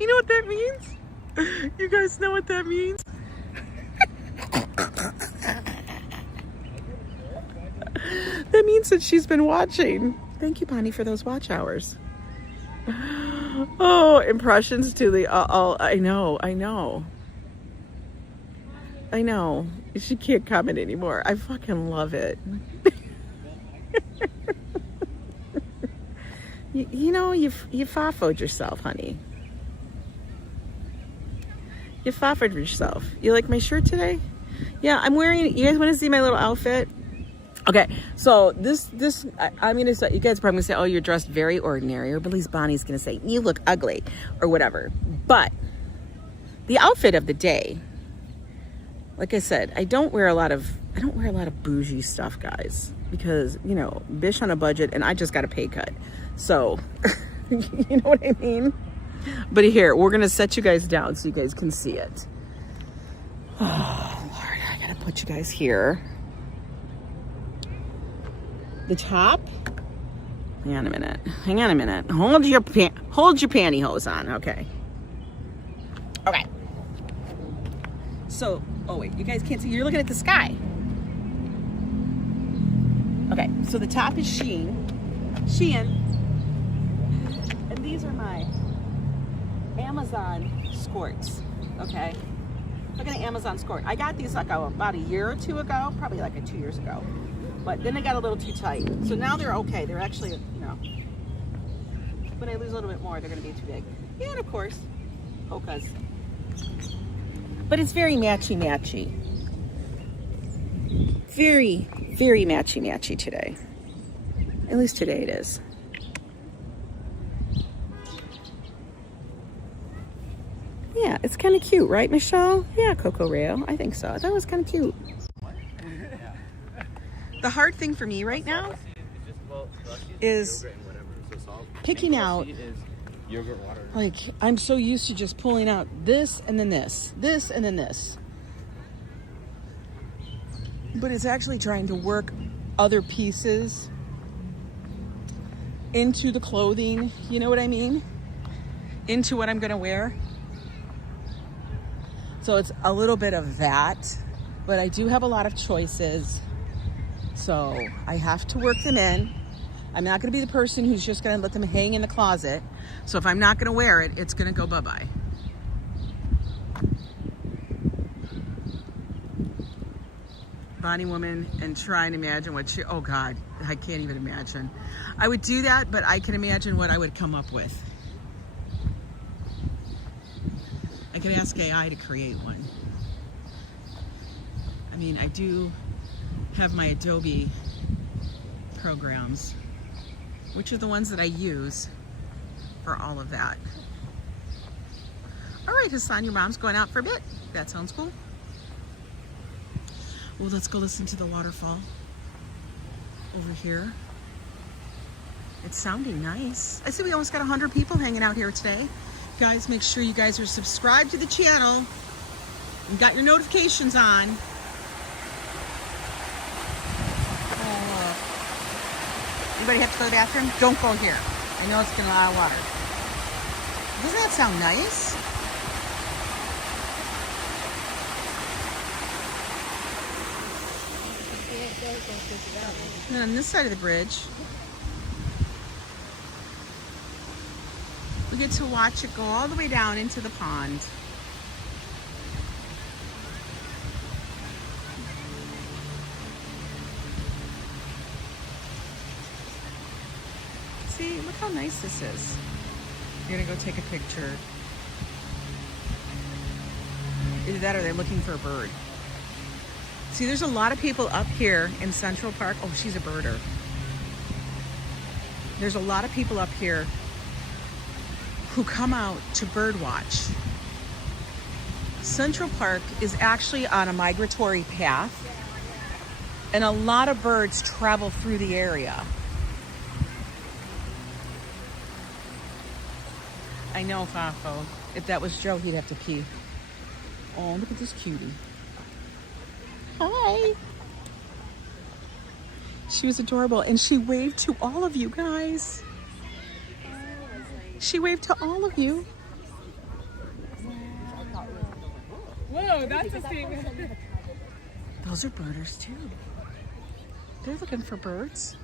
You know what that means? You guys know what that means? That means that she's been watching. Thank you, Bonnie, for those watch hours. Oh, impressions to the I know. She can't comment anymore. I fucking love it. you know, you faffoed yourself, honey. You faffoed yourself. You like my shirt today? Yeah, I'm wearing. You guys want to see my little outfit? Okay, so I'm gonna say, you guys are probably gonna say, oh, you're dressed very ordinary, or at least Bonnie's gonna say, you look ugly, or whatever. But the outfit of the day, like I said, I don't wear a lot of bougie stuff, guys, because, you know, bish on a budget, and I just got a pay cut. So, you know what I mean? But here, we're gonna set you guys down so you guys can see it. Oh, Lord, I gotta put you guys here. The top. Hang on a minute. Hold your pantyhose on. Okay. So, oh wait, you guys can't see. You're looking at the sky. Okay, so the top is Shein. And these are my Amazon skirts. Okay. Look at an Amazon skirt. I got these like about a year or two ago, probably like 2 years ago. But then they got a little too tight. So now they're okay. They're actually, you know, when I lose a little bit more, they're going to be too big. And of course, polkas. But it's very matchy-matchy. Very, very matchy-matchy today. At least today it is. Yeah, it's kind of cute, right, Michelle? Yeah, Coco Rayo. I think so. I thought it was kind of cute. The hard thing for me right now is picking out, like, I'm so used to just pulling out this and then this and then this. But it's actually trying to work other pieces into the clothing, you know what I mean? Into what I'm gonna wear. So it's a little bit of that, but I do have a lot of choices. So I have to work them in. I'm not going to be the person who's just going to let them hang in the closet. So if I'm not going to wear it, it's going to go bye-bye. Bonnie woman, and try and imagine what she, oh God, I can't even imagine. I would do that, but I can imagine what I would come up with. I could ask AI to create one. I mean, I do have my Adobe programs, which are the ones that I use for all of that. All right, Hassan, your mom's going out for a bit. That sounds cool. Well, let's go listen to the waterfall over here. It's sounding nice. I see we almost got 100 people hanging out here today. Guys, make sure you guys are subscribed to the channel and got your notifications on. Anybody have to go to the bathroom? Don't go here. I know it's getting a lot of water. Doesn't that sound nice? And on this side of the bridge, we get to watch it go all the way down into the pond. See, look how nice this is. You're gonna go take a picture. Either that or they're looking for a bird. See, there's a lot of people up here in Central Park. Oh, she's a birder. There's a lot of people up here who come out to bird watch. Central Park is actually on a migratory path, and a lot of birds travel through the area. I know, Fafo. If that was Joe, he'd have to pee. Oh, look at this cutie. Hi. She was adorable, and she waved to all of you guys. She waved to all of you. Whoa, that's a thing. Those are birders too. They're looking for birds.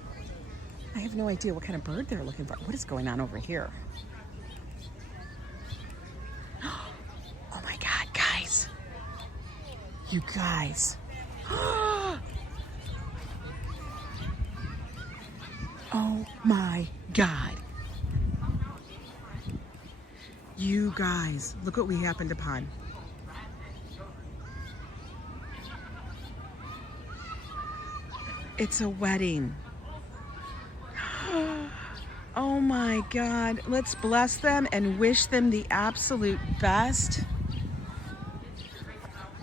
I have no idea what kind of bird they're looking for. What is going on over here? Oh my God, guys. You guys. Oh my God. You guys, look what we happened upon. It's a wedding. Oh my God. Let's bless them and wish them the absolute best.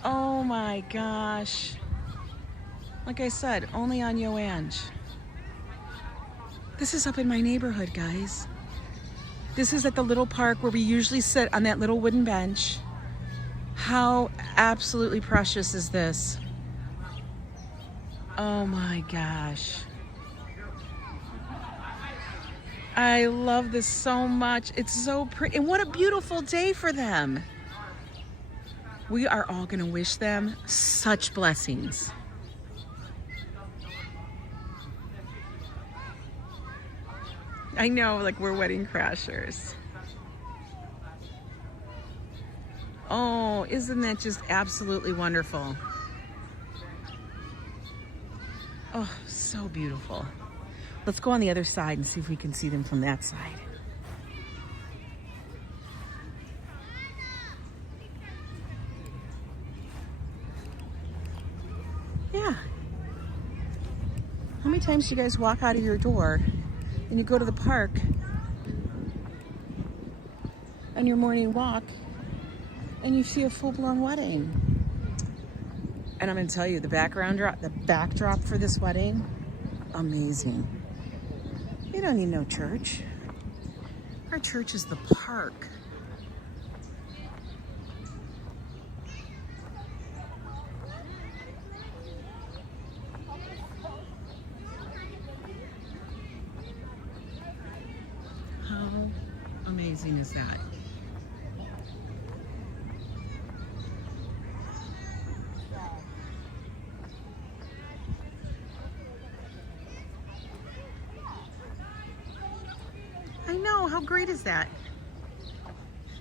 Oh my gosh. Like I said, only on YoAngNYC. This is up in my neighborhood, guys. This is at the little park where we usually sit on that little wooden bench. How absolutely precious is this? Oh my gosh. I love this so much. It's so pretty. And what a beautiful day for them. We are all going to wish them such blessings. I know, like we're wedding crashers. Oh, isn't that just absolutely wonderful? Oh, so beautiful. Let's go on the other side and see if we can see them from that side. Yeah. How many times do you guys walk out of your door and you go to the park on your morning walk and you see a full-blown wedding? And I'm gonna tell you, the backdrop for this wedding, amazing. You don't need no church. Our church is the park. How amazing is that? I know, how great is that?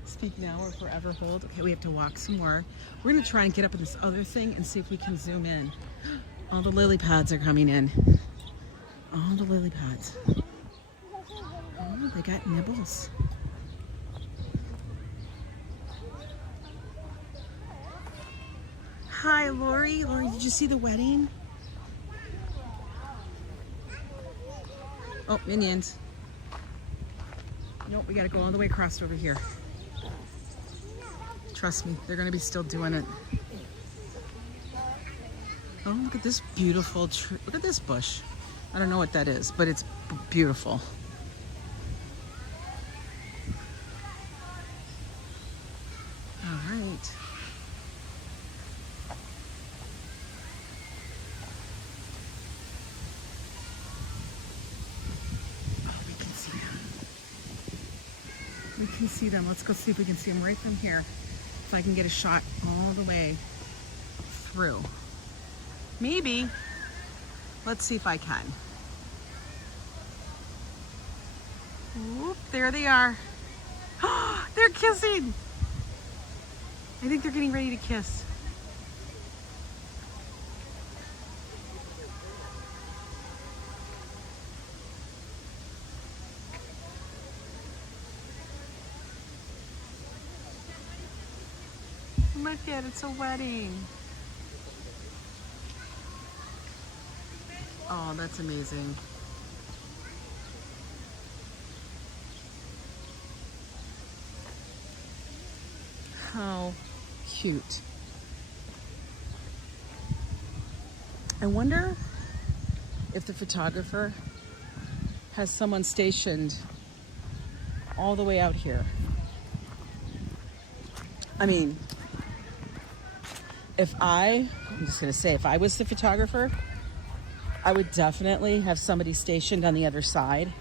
Speak now or forever hold. Okay, we have to walk some more. We're gonna try and get up in this other thing and see if we can zoom in. All the lily pads are coming in. All the lily pads. Oh, they got nibbles. Hi, Lori. Lori, did you see the wedding? Oh, minions. Nope, we gotta go all the way across over here. Trust me, they're gonna be still doing it. Oh, look at this beautiful tree. Look at this bush. I don't know what that is, but it's beautiful. All right. Oh, we can see them. We can see them. Let's go see if we can see them right from here. If I can get a shot all the way through. Maybe. Let's see if I can. Whoop, there they are. They're kissing. I think they're getting ready to kiss. Look at it, it's a wedding. Oh, that's amazing. How cute. I wonder if the photographer has someone stationed all the way out here. I mean, I'm just gonna say, if I was the photographer, I would definitely have somebody stationed on the other side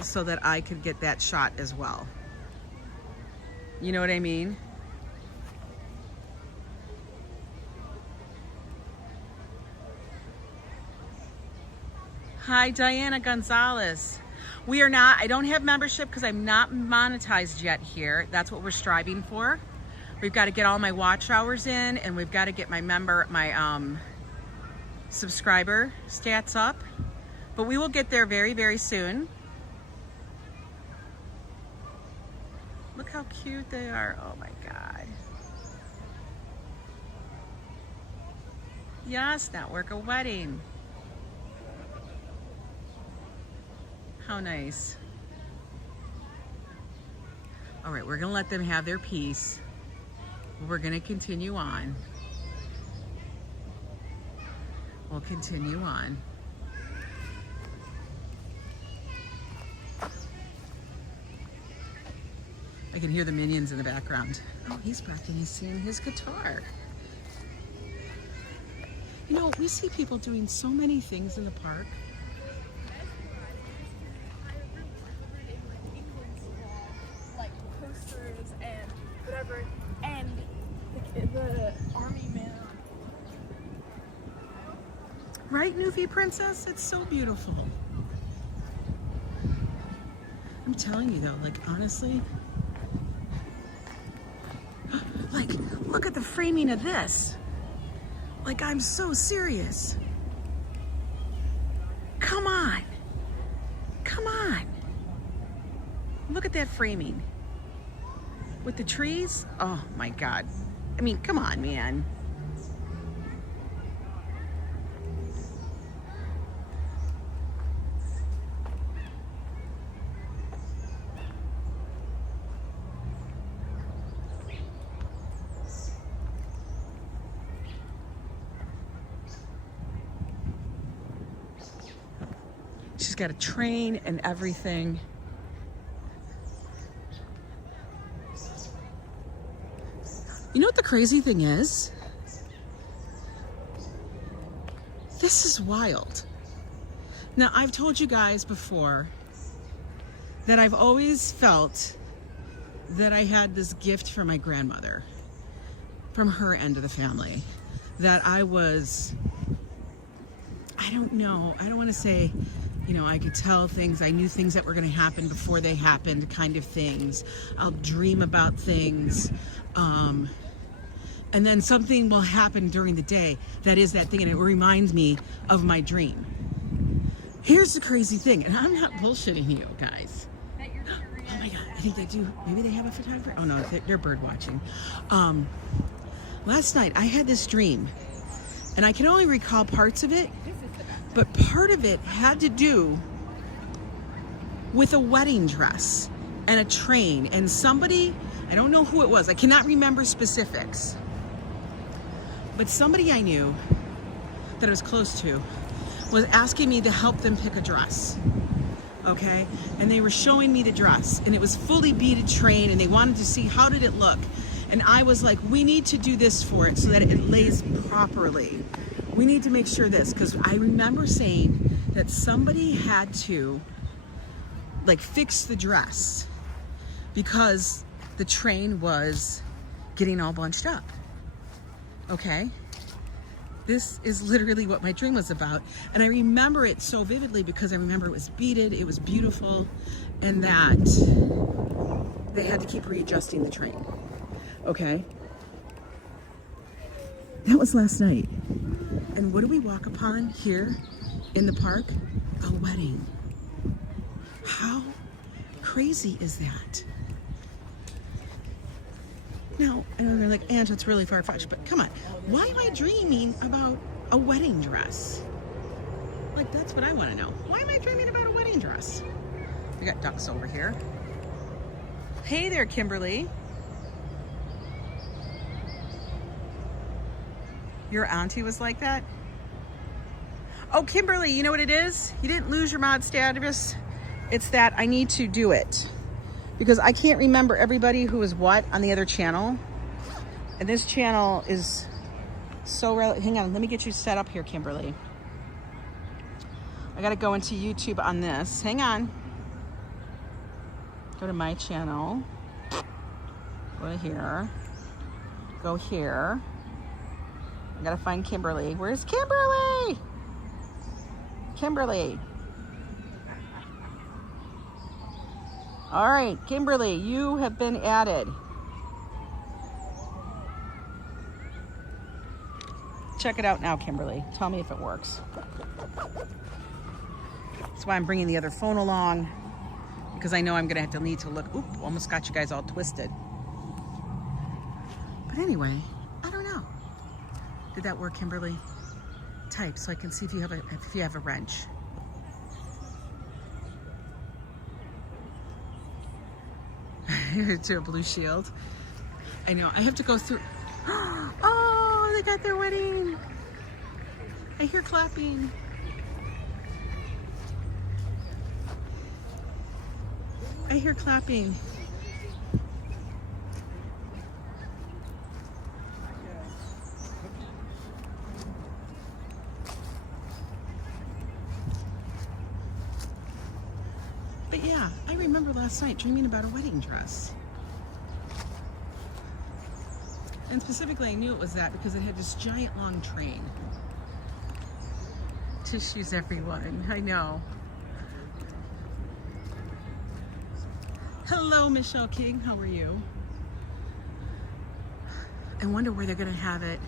so that I could get that shot as well. You know what I mean? Hi, Diana Gonzalez. I don't have membership because I'm not monetized yet here. That's what we're striving for. We've got to get all my watch hours in, and we've got to get my subscriber stats up. But we will get there very, very soon. Look how cute they are. Oh my God. Yes, network a wedding. How nice. All right, we're gonna let them have their piece. We're gonna continue on. We'll continue on. I can hear the minions in the background. Oh, he's practicing his guitar. You know, we see people doing so many things in the park. The army man. Right, Newfie Princess? It's so beautiful. I'm telling you though, like honestly, like look at the framing of this. Like I'm so serious. Come on. Come on. Look at that framing. With the trees? Oh my God. I mean, come on, man. She's got a train and everything. You know what the crazy thing is? This is wild. Now, I've told you guys before that I've always felt that I had this gift from my grandmother, from her end of the family, that I don't know, I don't want to say, you know, I could tell things, I knew things that were going to happen before they happened, kind of things. I'll dream about things. And then something will happen during the day that is that thing, and it reminds me of my dream. Here's the crazy thing, and I'm not bullshitting you guys. Oh my God, I think they do. Maybe they have a photographer. Oh no, they're bird watching. Last night I had this dream, and I can only recall parts of it. but part of it had to do with a wedding dress and a train, and somebody, I don't know who it was, I cannot remember specifics, but somebody I knew that I was close to was asking me to help them pick a dress, okay? And they were showing me the dress, and it was fully beaded train, and they wanted to see how did it look. And I was like, we need to do this for it so that it lays properly. We need to make sure this, because I remember saying that somebody had to like fix the dress because the train was getting all bunched up, okay? This is literally what my dream was about. And I remember it so vividly because I remember it was beaded, it was beautiful, and that they had to keep readjusting the train, okay? That was last night. And what do we walk upon here in the park? A wedding. How crazy is that? Now, I know they're like, Angela, it's really far-fetched, but come on. Why am I dreaming about a wedding dress? Like, that's what I want to know. Why am I dreaming about a wedding dress? We got ducks over here. Hey there, Kimberly. Your auntie was like that? Oh, Kimberly, you know what it is? You didn't lose your mod status. It's that I need to do it because I can't remember everybody who is what on the other channel. And this channel is so hang on, let me get you set up here, Kimberly. I gotta go into YouTube on this. Hang on. Go to my channel. Go to here. Go here. I gotta find Kimberly. Where's Kimberly? Kimberly. All right, Kimberly, you have been added. Check it out now, Kimberly. Tell me if it works. That's why I'm bringing the other phone along, because I know I'm gonna need to look. Oop, almost got you guys all twisted. But anyway, I don't know. Did that work, Kimberly? Type so I can see if you have a wrench. To a blue shield. I know. I have to go through. Oh, they got their wedding. I hear clapping. I hear clapping. But yeah, I remember last night dreaming about a wedding dress. And specifically, I knew it was that because it had this giant long train. Tissues, everyone. I know. Hello, Michelle King. How are you? I wonder where they're going to have it.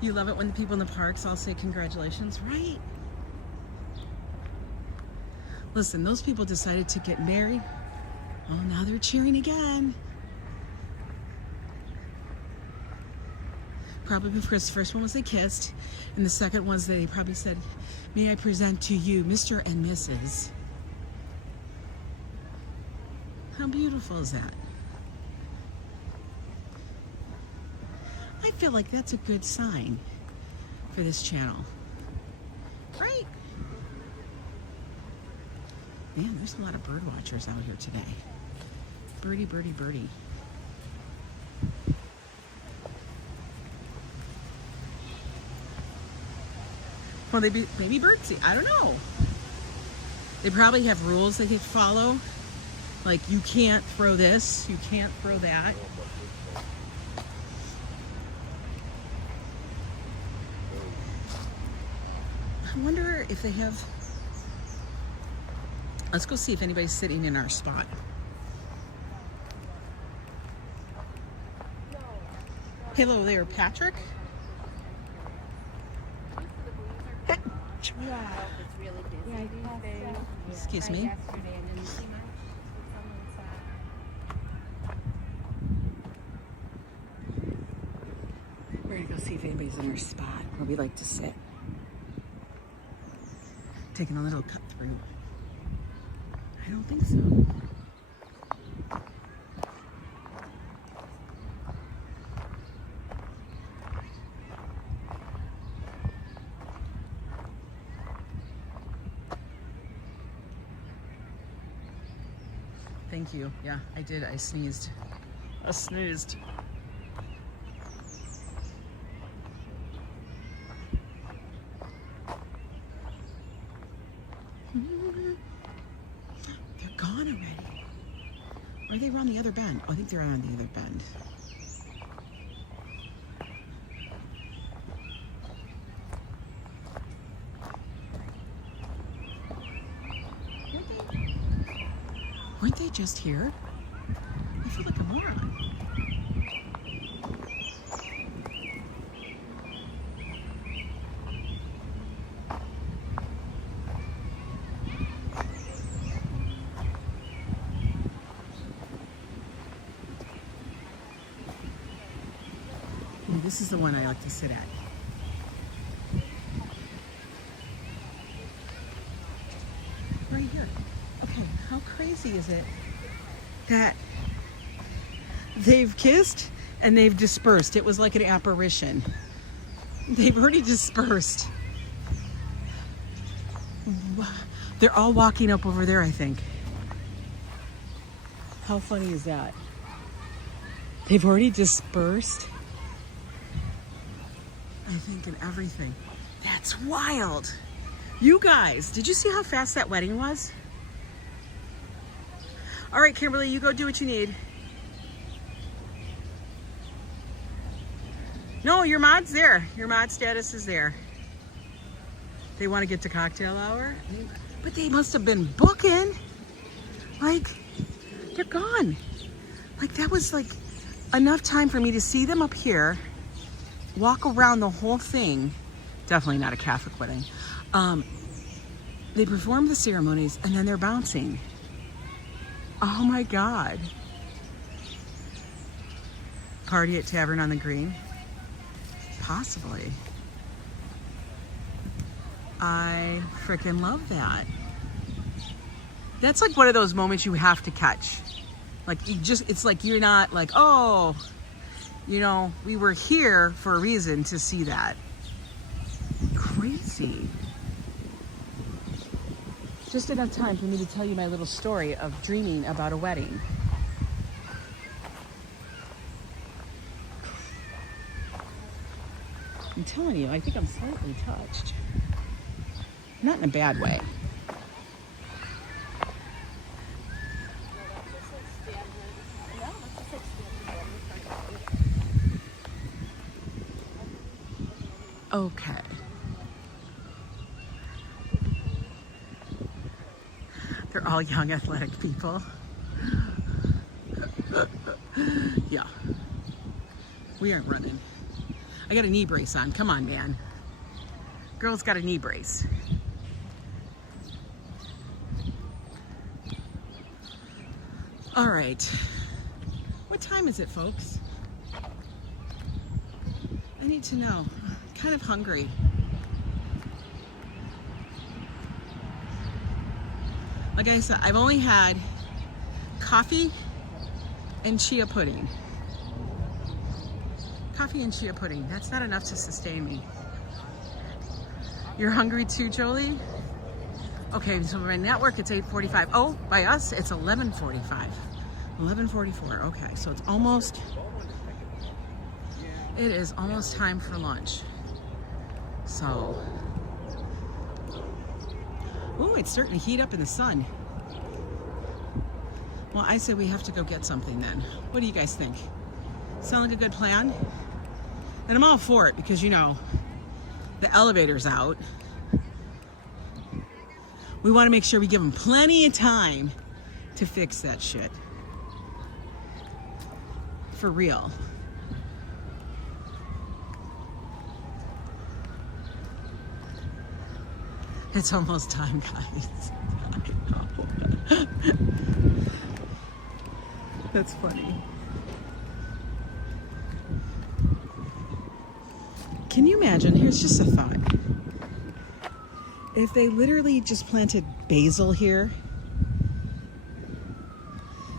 You love it when the people in the parks all say congratulations, right? Listen, those people decided to get married. Oh, now they're cheering again. Probably because the first one was they kissed, and the second one's they probably said, may I present to you Mr. and Mrs. How beautiful is that? I feel like that's a good sign for this channel, right? Man, there's a lot of bird watchers out here today. Birdie, birdie, birdie. Well, maybe birdseed. I don't know. They probably have rules that they follow. Like, you can't throw this, you can't throw that. I wonder if they have... Let's go see if anybody's sitting in our spot. Hello there, Patrick. Yeah, it's really busy these days. Excuse me. We're gonna go see if anybody's in our spot where we like to sit. taking a little cut through. I don't think so. Thank you. Yeah, I did. I sneezed. I sneezed. They're gone already. Or are they around the other bend? Oh, I think they're around the other bend. Weren't they just here? I feel like a moron. Ooh, this is the one I like to sit at. Right here. Okay, how crazy is it that they've kissed and they've dispersed? It was like an apparition. They've already dispersed. They're all walking up over there, I think. How funny is that? They've already dispersed, I think, and everything. That's wild. You guys, did you see how fast that wedding was? All right, Kimberly, you go do what you need. No, your mod's there. Your mod status is there. They want to get to cocktail hour, but they must have been booking. Like, they're gone. Like, that was like enough time for me to see them up here, walk around the whole thing. Definitely not a Catholic wedding. They perform the ceremonies and then they're bouncing. Oh my God. Party at Tavern on the Green? Possibly. I freaking love that. That's like one of those moments you have to catch. Like, you just, it's like you're not like, oh, you know, we were here for a reason to see that. Crazy. Just enough time for me to tell you my little story of dreaming about a wedding. I'm telling you, I think I'm slightly touched. Not in a bad way. Okay. They're all young, athletic people. Yeah. We aren't running. I got a knee brace on. Come on, man. Girl's got a knee brace. All right. What time is it, folks? I need to know. I'm kind of hungry. Like I said, I've only had coffee and chia pudding. Coffee and chia pudding. That's not enough to sustain me. You're hungry too, Jolie? Okay, so by network it's 8:45. Oh, by us it's 11:45. 11:44. Okay, so it's almost. It is almost time for lunch. So. Ooh, it's starting to heat up in the sun. Well, I say we have to go get something then. What do you guys think? Sound like a good plan? And I'm all for it because, you know, the elevator's out. We want to make sure we give them plenty of time to fix that shit. For real. It's almost time, guys. I know. That's funny. Can you imagine? Here's just a thought. if they literally just planted basil here,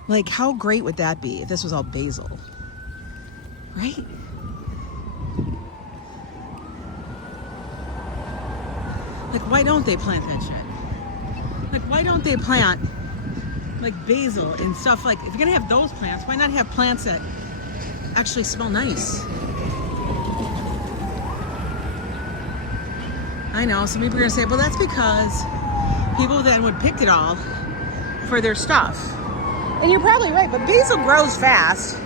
like how great would that be if this was all basil, right? Like, why don't they plant that shit? Like, why don't they plant like basil and stuff? Like, if you're gonna have those plants, why not have plants that actually smell nice? I know, some people are gonna say, well, that's because people then would pick it all for their stuff. And you're probably right, but basil grows fast.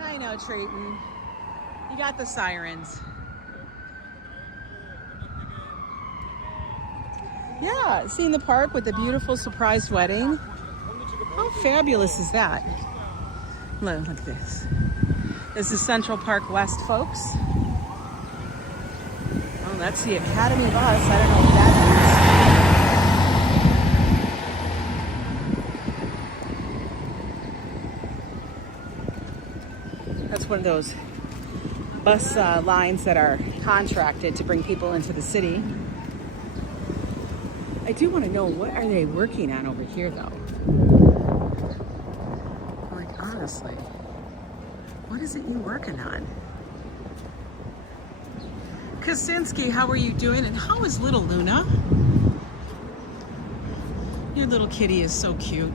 I know, Trayton. You got the sirens. Yeah, seeing the park with the beautiful surprise wedding. How fabulous is that? Look at this. This is Central Park West, folks. Oh, that's the Academy bus. I don't know what that is. That's one of those bus lines that are contracted to bring people into the city. I do want to know, what are they working on over here, though? Like, honestly, what is it you working on? Kaczynski, how are you doing? And how is little Luna? Your little kitty is so cute.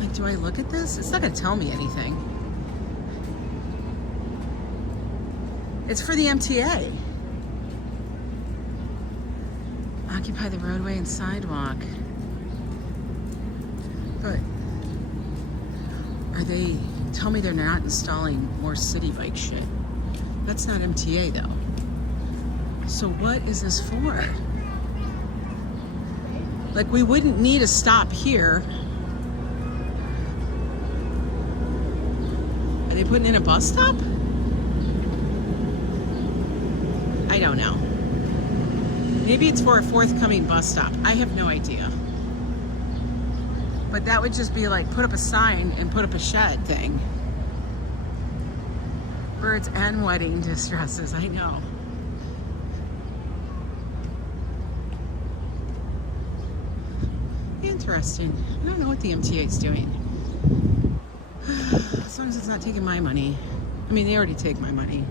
Like, do I look at this? It's not going to tell me anything. It's for the MTA. Occupy the roadway and sidewalk. But are they, tell me they're not installing more city bike shit. That's not MTA though. So what is this for? Like, we wouldn't need a stop here. Are they putting in a bus stop? I don't know. Maybe it's for a forthcoming bus stop. I have no idea. But that would just be like, put up a sign and put up a shed thing. Birds and wedding distresses, I know. Interesting. I don't know what the MTA is doing. As long as it's not taking my money. I mean, they already take my money.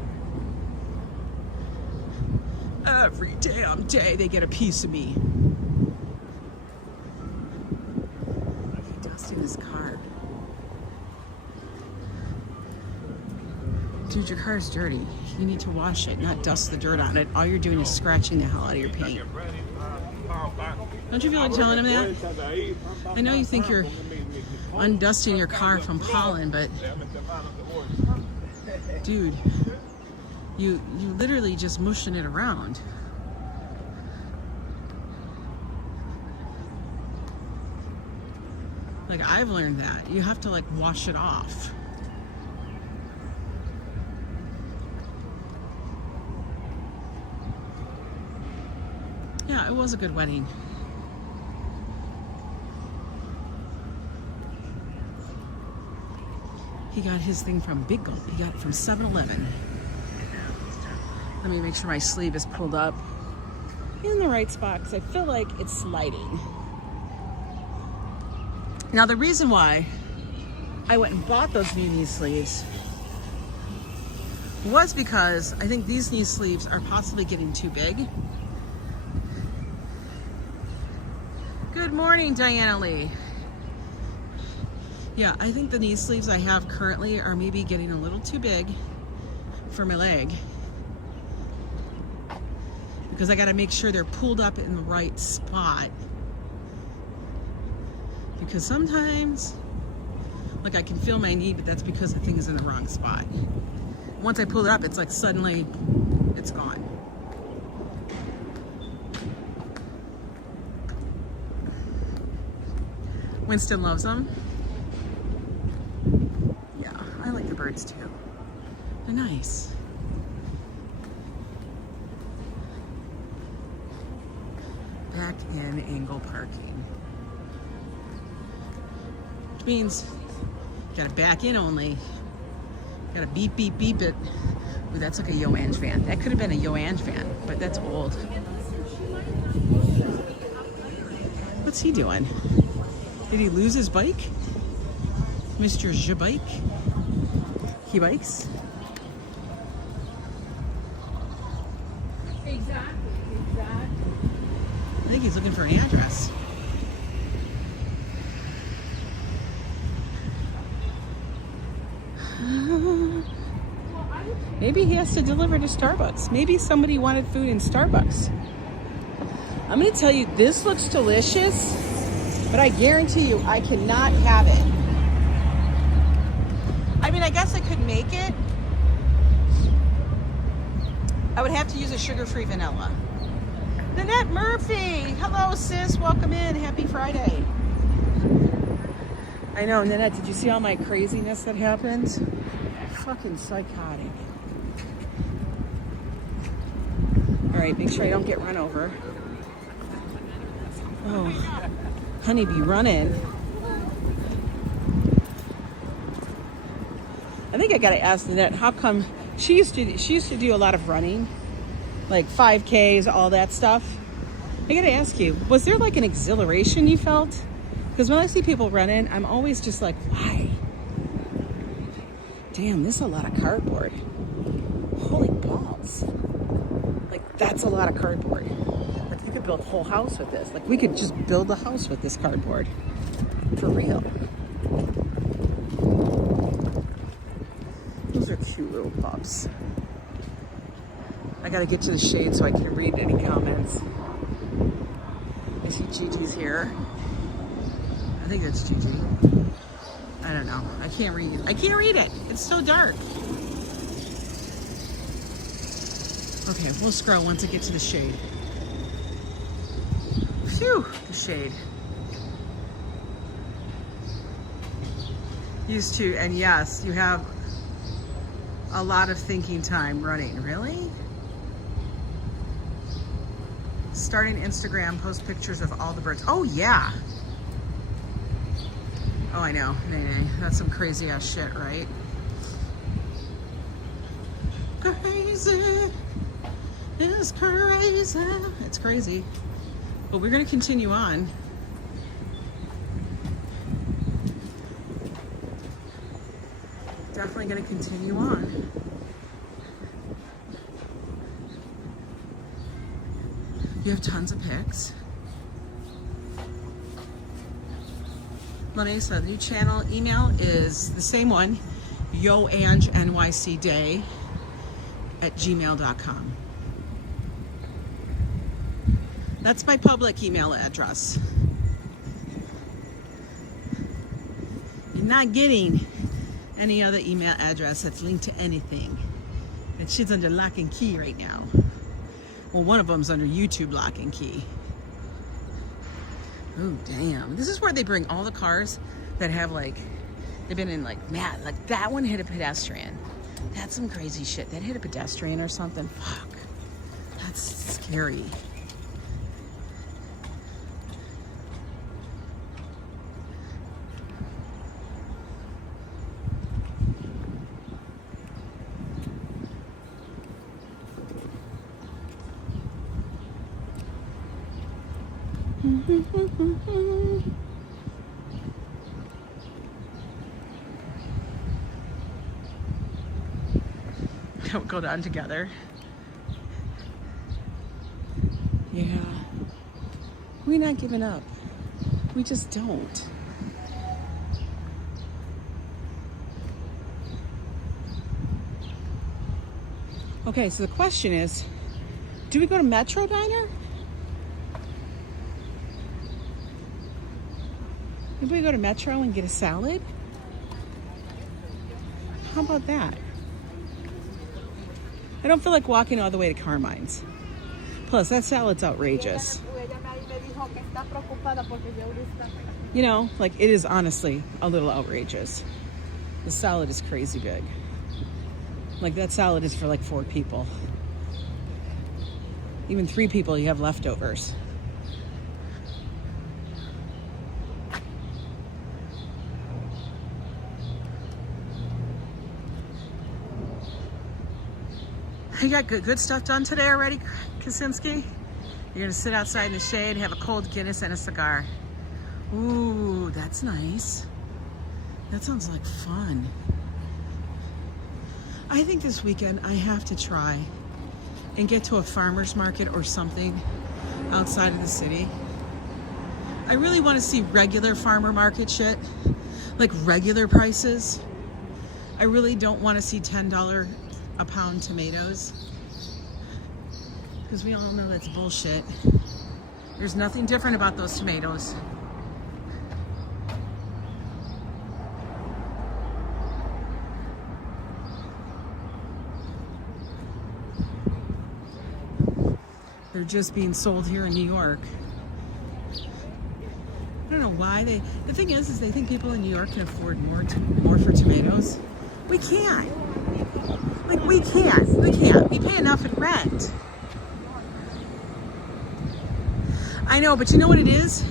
Every damn day they get a piece of me. Okay, dusting this car. Dude, your car's dirty. You need to wash it, not dust the dirt on it. All you're doing is scratching the hell out of your paint. Don't you feel like telling him that? I know you think you're undusting your car from pollen, but dude, you literally just mushing it around. Like, I've learned that. You have to like wash it off. Yeah, it was a good wedding. He got his thing from Big Gulp. He got it from 7-Eleven. Let me make sure my sleeve is pulled up in the right spot because I feel like it's sliding. Now, the reason why I went and bought those new knee sleeves was because I think these knee sleeves are possibly getting too big. Good morning, Diana Lee. Yeah, I think the knee sleeves I have currently are maybe getting a little too big for my leg. Because I gotta make sure they're pulled up in the right spot. Because sometimes, like, I can feel my knee, but that's because the thing is in the wrong spot. Once I pull it up, it's like suddenly it's gone. Winston loves them. Yeah, I like the birds too. They're nice. back in angle parking. Which means you gotta back in only. Gotta beep, beep, beep it. Ooh, that's like a YoAngNYC van. That could have been a YoAngNYC van, but that's old. What's he doing? Did he lose his bike? Mr. Jabike? He bikes? Exactly. I think he's looking for an address. Maybe he has to deliver to Starbucks. Maybe somebody wanted food in Starbucks. I'm gonna tell you, this looks delicious, but I guarantee you I cannot have it. I mean, I guess I could make it. I would have to use a sugar-free vanilla. Nanette Murphy, hello sis, welcome in, happy Friday. I know, Nanette, did you see all my craziness that happened? Fucking psychotic. All right, make sure I don't get run over. Oh, honeybee running. I think I gotta ask Nanette, how come she used to do a lot of running, like 5Ks, all that stuff. I gotta ask you, was there like an exhilaration you felt? Because when I see people running, I'm always just like, why? Damn, this is a lot of cardboard. Holy balls. Like, that's a lot of cardboard. Like, you could build a whole house with this. Like, we could just build a house with this cardboard. For real. Those are cute little pups. I gotta get to the shade so I can read any comments. I see Gigi's here. I think that's Gigi. I don't know. I can't read it. I can't read it. It's so dark. Okay, we'll scroll once I get to the shade. Phew, the shade. Used to, and yes, you have a lot of thinking time running. Really? Starting Instagram, post pictures of all the birds. Oh yeah. Oh, I know. Nay. That's some crazy ass shit, right? Crazy. It's crazy. It's crazy. But we're gonna continue on. Definitely gonna continue on. You have tons of pics. Money, so the new channel email is the same one, YoAngNYCday@gmail.com. That's my public email address. You're not getting any other email address that's linked to anything. That shit's under lock and key right now. Well, one of them's under YouTube lock and key. Oh, damn. This is where they bring all the cars that have like, they've been in like, man, like that one hit a pedestrian. That's some crazy shit. That hit a pedestrian or something. Fuck. That's scary. Don't go down together. Yeah. We're not giving up. We just don't. Okay, so the question is, do we go to Metro Diner? Maybe we go to Metro and get a salad? How about that? I don't feel like walking all the way to Carmine's. Plus, that salad's outrageous. You know, like it is honestly a little outrageous. The salad is crazy big. Like that salad is for like 4 people. Even 3 people, you have leftovers. You got good stuff done today already, Kaczynski? You're gonna sit outside in the shade, have a cold Guinness and a cigar. Ooh, that's nice. That sounds like fun. I think this weekend I have to try and get to a farmer's market or something outside of the city. I really want to see regular farmer market shit, like regular prices. I really don't want to see $10 a pound tomatoes, because we all know that's bullshit. There's nothing different about those tomatoes. They're just being sold here in New York. I don't know why the thing is they think people in New York can afford more for tomatoes. We can't. Like, we can't. We pay enough in rent. I know, but you know what it is?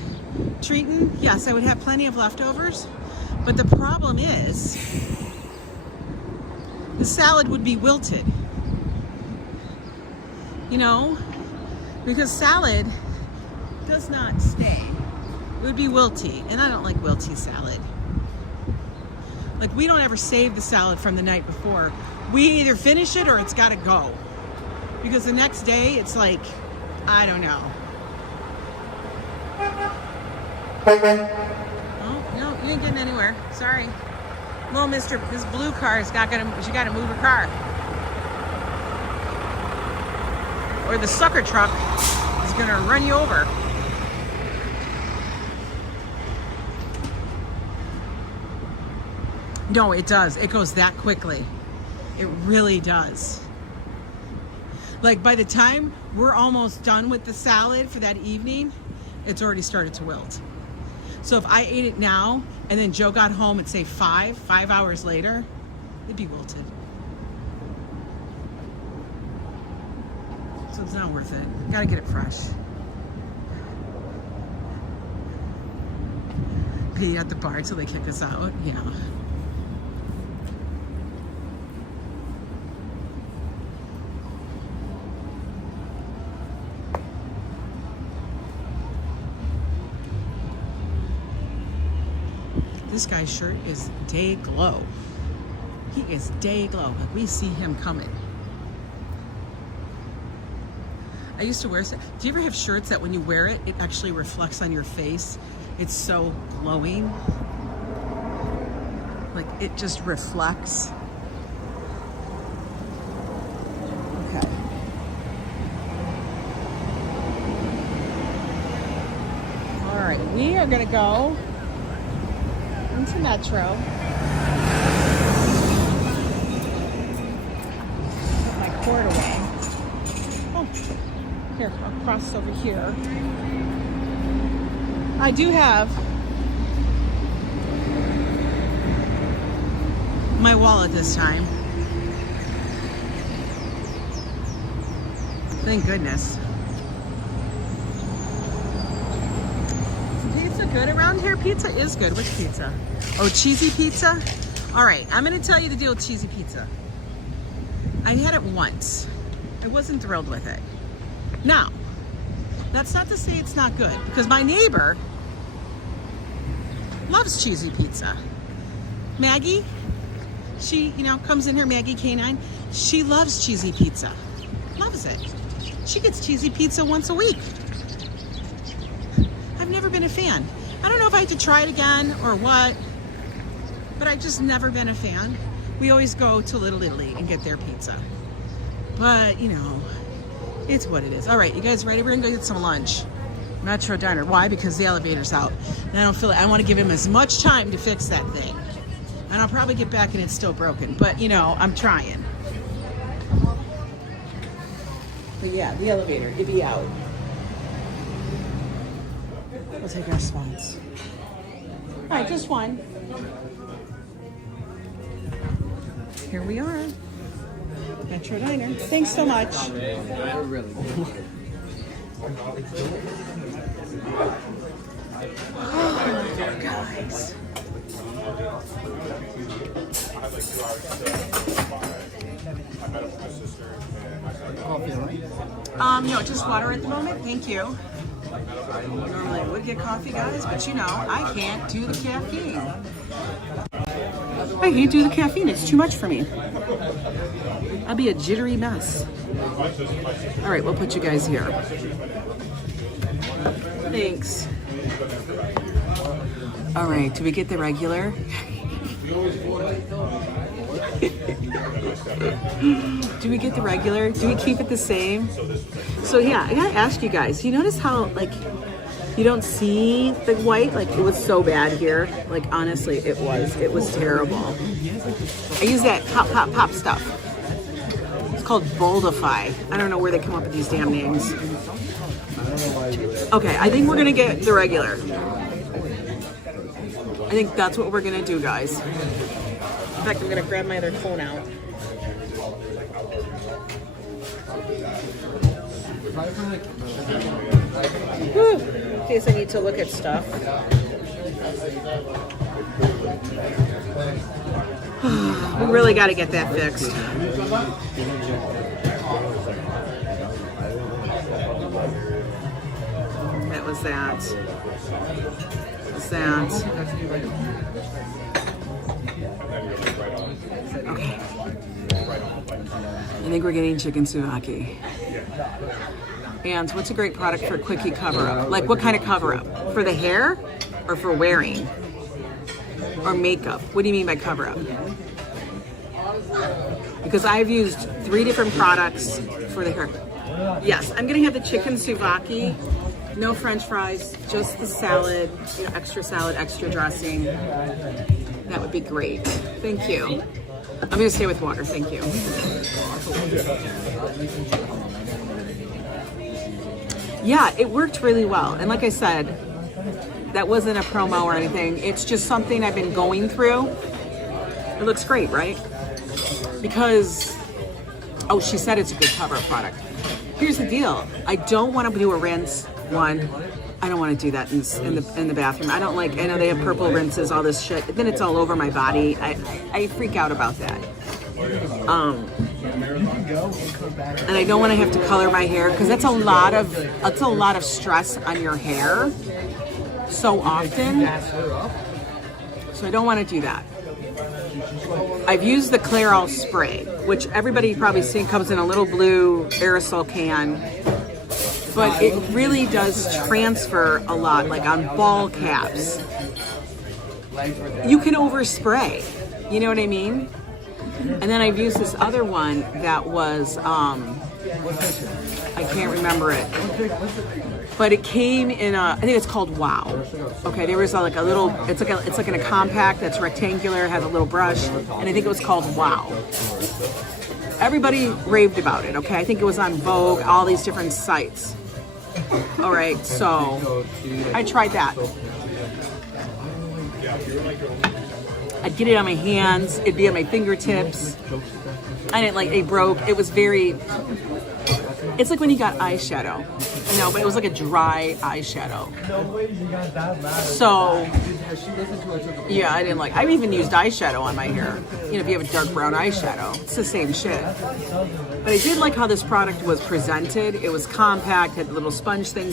Treating, yes, I would have plenty of leftovers, but the problem is the salad would be wilted. You know? Because salad does not stay. It would be wilty, and I don't like wilty salad. Like, we don't ever save the salad from the night before. We either finish it or it's got to go. Because the next day, it's like, I don't know. Oh, no, you ain't getting anywhere. Sorry. Little Mr. This blue car is not gonna, she got to move her car. Or the sucker truck is gonna run you over. No, it does. It goes that quickly. It really does. Like, by the time we're almost done with the salad for that evening, it's already started to wilt. So if I ate it now and then Joe got home at, say, 5 hours later, it'd be wilted. So it's not worth it. Gotta get it fresh. Be at the bar till they kick us out. Yeah. This guy's shirt is day glow. He is day glow. Like, we see him coming. I used to wear, do you ever have shirts that when you wear it, it actually reflects on your face? It's so glowing. Like, it just reflects. Okay. All right, we are gonna go into Metro. Put my cord away. Oh, here, I'll cross over here. I do have my wallet this time. Thank goodness. Is pizza good around here? Pizza is good. Which pizza? Oh, cheesy pizza? All right, I'm gonna tell you the deal with cheesy pizza. I had it once. I wasn't thrilled with it. Now, that's not to say it's not good, because my neighbor loves cheesy pizza. Maggie, she, comes in here, Maggie K9, she loves cheesy pizza. Loves it. She gets cheesy pizza once a week. I've never been a fan. I don't know if I have to try it again or what, but I've just never been a fan. We always go to Little Italy and get their pizza. But, it's what it is. All right, you guys ready? We're gonna go get some lunch. Metro Diner. Why? Because the elevator's out. And I don't feel it. I want to give him as much time to fix that thing. And I'll probably get back and it's still broken. But, I'm trying. But yeah, the elevator, it'd be out. We'll take our spots. All right, just one. Here we are. Metro Diner. Thanks so much. Oh, guys. No, just water at the moment. Thank you. Normally I would get coffee, guys, but you know, I can't do the caffeine. I can't do the caffeine. It's too much for me. I'll be a jittery mess. All right, we'll put you guys here. Thanks. All right, do we get the regular? Do we get the regular? Do we keep it the same? So yeah, I gotta ask you guys, you notice how like you don't see the white? Like it was so bad here. Like honestly, it was terrible. I use that pop stuff. It's called Boldify. I don't know where they come up with these damn names. Okay, I think we're gonna get the regular. I think that's what we're gonna do, guys. In fact, I'm gonna grab my other phone out. Whew. In case I need to look at stuff. We really got to get that fixed. That was that. Okay. I think we're getting chicken souvlaki. And what's a great product for quickie cover-up? Like what kind of cover-up? For the hair or for wearing? Or makeup? What do you mean by cover-up? Because I've used 3 different products for the hair. Yes, I'm gonna have the chicken souvlaki. No French fries, just the salad, you know, extra salad, extra dressing. That would be great. Thank you. I'm gonna stay with water, thank you. Yeah, it worked really well. And like I said, that wasn't a promo or anything. It's just something I've been going through. It looks great, right? Because, oh, she said it's a good cover product. Here's the deal. I don't want to do a rinse one. I don't want to do that in the bathroom. I don't like, I know they have purple rinses, all this shit. Then it's all over my body. I freak out about that. And I don't want to have to color my hair because that's a lot of stress on your hair so often. So I don't want to do that. I've used the Clairol spray, which everybody probably seen comes in a little blue aerosol can, but it really does transfer a lot, like on ball caps. You can overspray, you know what I mean? And then I've used this other one that was, I can't remember it, but it came in a, I think it's called Wow. Okay, there was like a little, it's like in a compact that's rectangular, has a little brush, and I think it was called Wow. Everybody raved about it, okay? I think it was on Vogue, all these different sites. All right, so I tried that. I'd get it on my hands, it'd be on my fingertips. I didn't like, it broke. It was very, it's like when you got eyeshadow, you know, but it was like a dry eyeshadow. So, yeah, I didn't like, I've even used eyeshadow on my hair. You know, if you have a dark brown eyeshadow, it's the same shit. But I did like how this product was presented. It was compact, had a little sponge thing,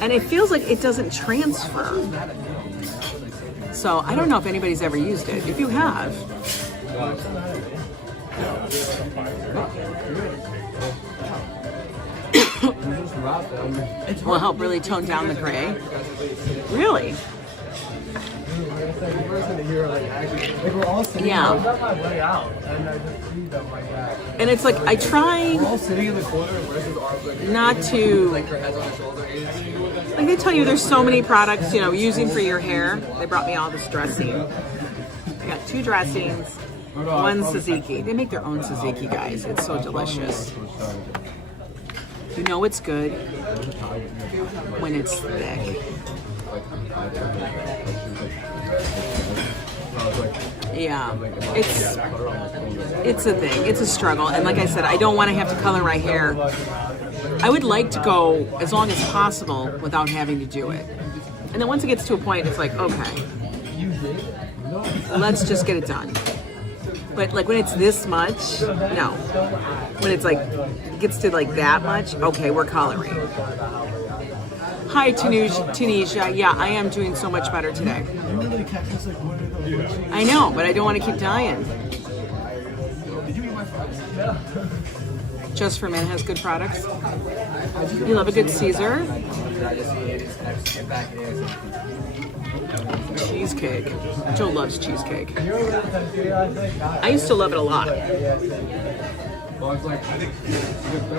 and it feels like it doesn't transfer. So I don't know if anybody's ever used it. If you have, will help really tone down the gray. Really? Yeah. And it's like I try not to, like they tell you there's so many products, you know, using for your hair. They brought me all this dressing. I got 2 dressings, 1 tzatziki. They make their own tzatziki, guys. It's so delicious. You know it's good when it's thick. Yeah, it's a thing. It's a struggle. And like I said, I don't want to have to color my hair. I would like to go as long as possible without having to do it. And then once it gets to a point, it's like, okay, let's just get it done. But like when it's this much, no. When it's like, it gets to like that much, okay, we're coloring. Hi, Tunisia. Yeah, I am doing so much better today. I know, but I don't want to keep dying. Just for Men has good products. You love a good Caesar. Cheesecake. Joe loves cheesecake. I used to love it a lot.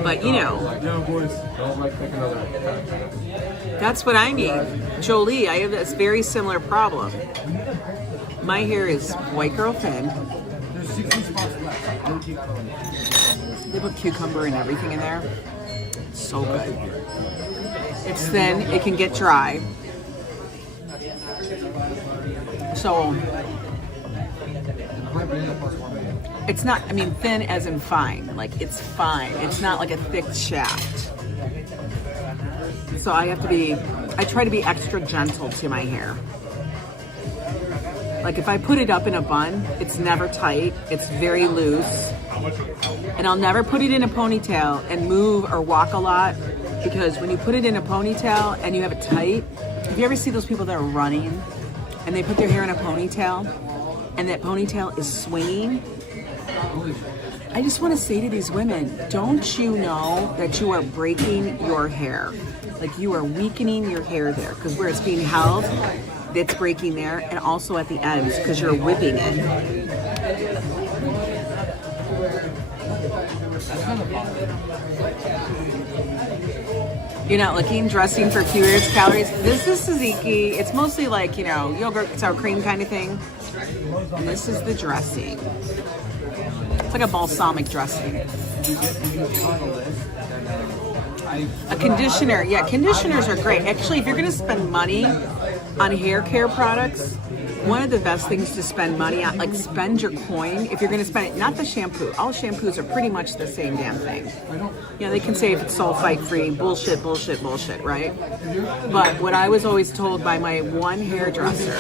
But you know, that's what I need. Jolie, I have this very similar problem. My hair is white girl thin. They put cucumber and everything in there. It's so good. It's thin, it can get dry. So it's not, I mean, thin as in fine. Like, it's fine. It's not like a thick shaft. So I try to be extra gentle to my hair. Like, if I put it up in a bun, it's never tight. It's very loose. And I'll never put it in a ponytail and move or walk a lot, because when you put it in a ponytail and you have it tight, have you ever see those people that are running and they put their hair in a ponytail and that ponytail is swinging? I just want to say to these women, don't you know that you are breaking your hair? Like, you are weakening your hair there, because where it's being held, it's breaking there, and also at the ends because you're whipping it. You're not looking, dressing for calories. This is tzatziki. It's mostly like, you know, yogurt, sour cream kind of thing. And this is the dressing. It's like a balsamic dressing. A conditioner. Yeah, conditioners are great. Actually, if you're going to spend money on hair care products, one of the best things to spend money on, like spend your coin, if you're going to spend it, not the shampoo. All shampoos are pretty much the same damn thing. You know, they can say if it's sulfite free, bullshit, bullshit, bullshit, right? But what I was always told by my one hairdresser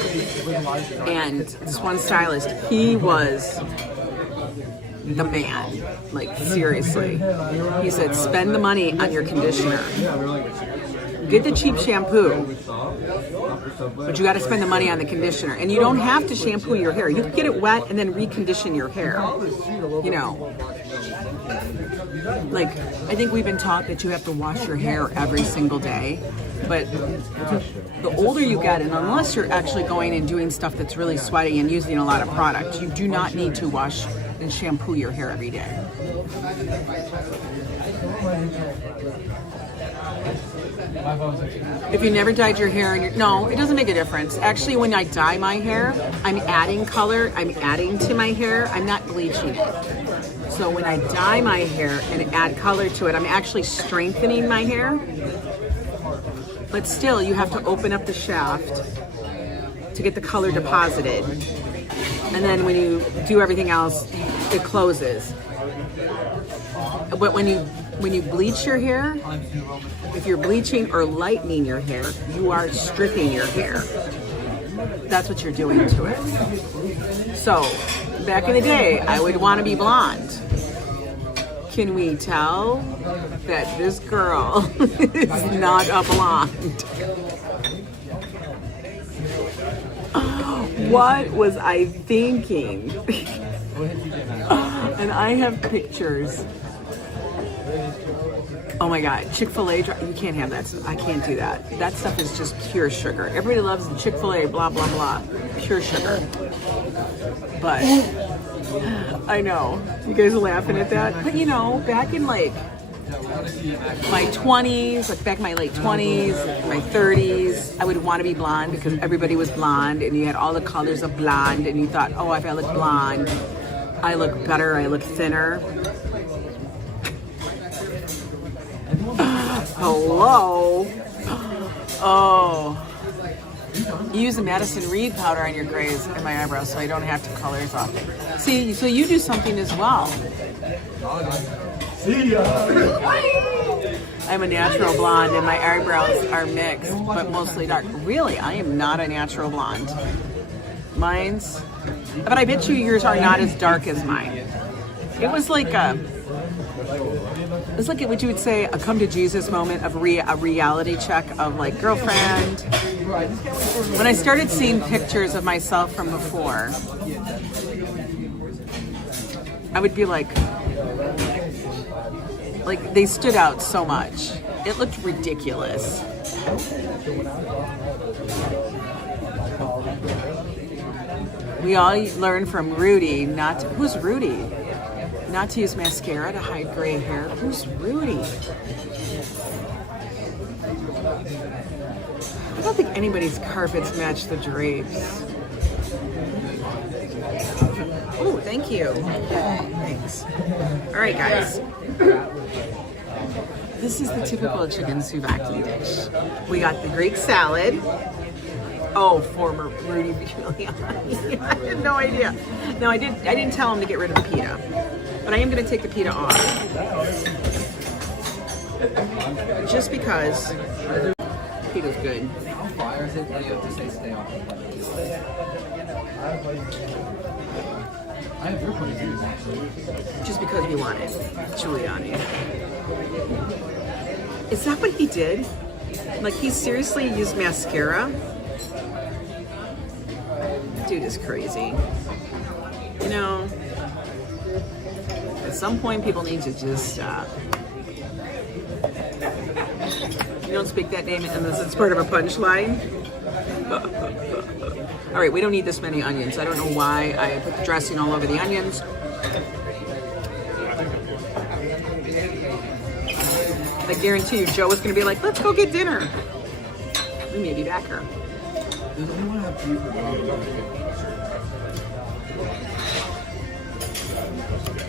and this one stylist, he was the man. Like, seriously. He said, spend the money on your conditioner. Get the cheap shampoo, but you got to spend the money on the conditioner. And you don't have to shampoo your hair. You can get it wet and then recondition your hair. You know, like, I think we've been taught that you have to wash your hair every single day. But the older you get, and unless you're actually going and doing stuff that's really sweaty and using a lot of product, you do not need to wash and shampoo your hair every day. If you never dyed your hair, no, it doesn't make a difference. Actually, when I dye my hair, I'm adding color, I'm adding to my hair, I'm not bleaching it. So when I dye my hair and add color to it, I'm actually strengthening my hair. But still, you have to open up the shaft to get the color deposited. And then when you do everything else, it closes. But when you bleach your hair, if you're bleaching or lightening your hair, you are stripping your hair. That's what you're doing to it. So, back in the day, I would want to be blonde. Can we tell that this girl is not a blonde? What was I thinking? And I have pictures. Oh my God, Chick-fil-A, you can't have that stuff. I can't do that. That stuff is just pure sugar. Everybody loves Chick-fil-A, blah, blah, blah. Pure sugar. But, I know, you guys are laughing at that. But you know, back in like my 20s, like back in my late 20s, my 30s, I would want to be blonde because everybody was blonde and you had all the colors of blonde and you thought, oh, if I look blonde, I look better, I look thinner. Hello? Oh. You use a Madison Reed powder on your grays and my eyebrows so I don't have to color it off. See, so you do something as well. See ya. I'm a natural blonde and my eyebrows are mixed, but mostly dark. Really, I am not a natural blonde. Mine's, but I bet you yours are not as dark as mine. It was like it's like what you would say a come to Jesus moment of a reality check of like girlfriend. When I started seeing pictures of myself from before, I would be like they stood out so much. It looked ridiculous. We all learn from Rudy who's Rudy? Not to use mascara to hide gray hair. Who's Rudy? I don't think anybody's carpets match the drapes. Oh, thank you. Thanks. All right, guys. This is the typical chicken souvlaki dish. We got the Greek salad. Oh, former Rudy Giuliani. I had no idea. No, I didn't tell him to get rid of the pita. But I am going to take the pita off. Just because pita's good. Just because we want it. Giuliani. Is that what he did? Like, he seriously used mascara? Dude is crazy. You know, at some point people need to just stop. You don't speak that name unless it's part of a punchline. All right, we don't need this many onions. I don't know why I put the dressing all over the onions. I guarantee you Joe was going to be like, let's go get dinner. We may be back here.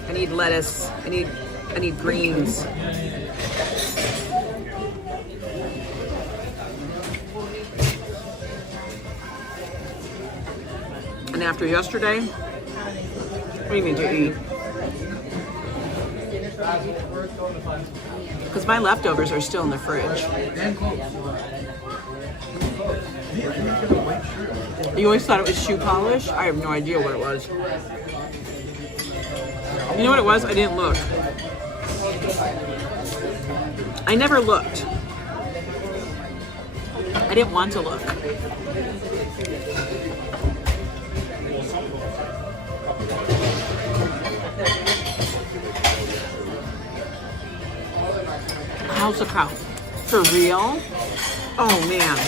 I need lettuce. I need greens. And after yesterday, what do you mean to eat? Because my leftovers are still in the fridge. You always thought it was shoe polish? I have no idea what it was. You know what it was? I didn't look. I never looked. I didn't want to look. House of cow. For real? Oh man.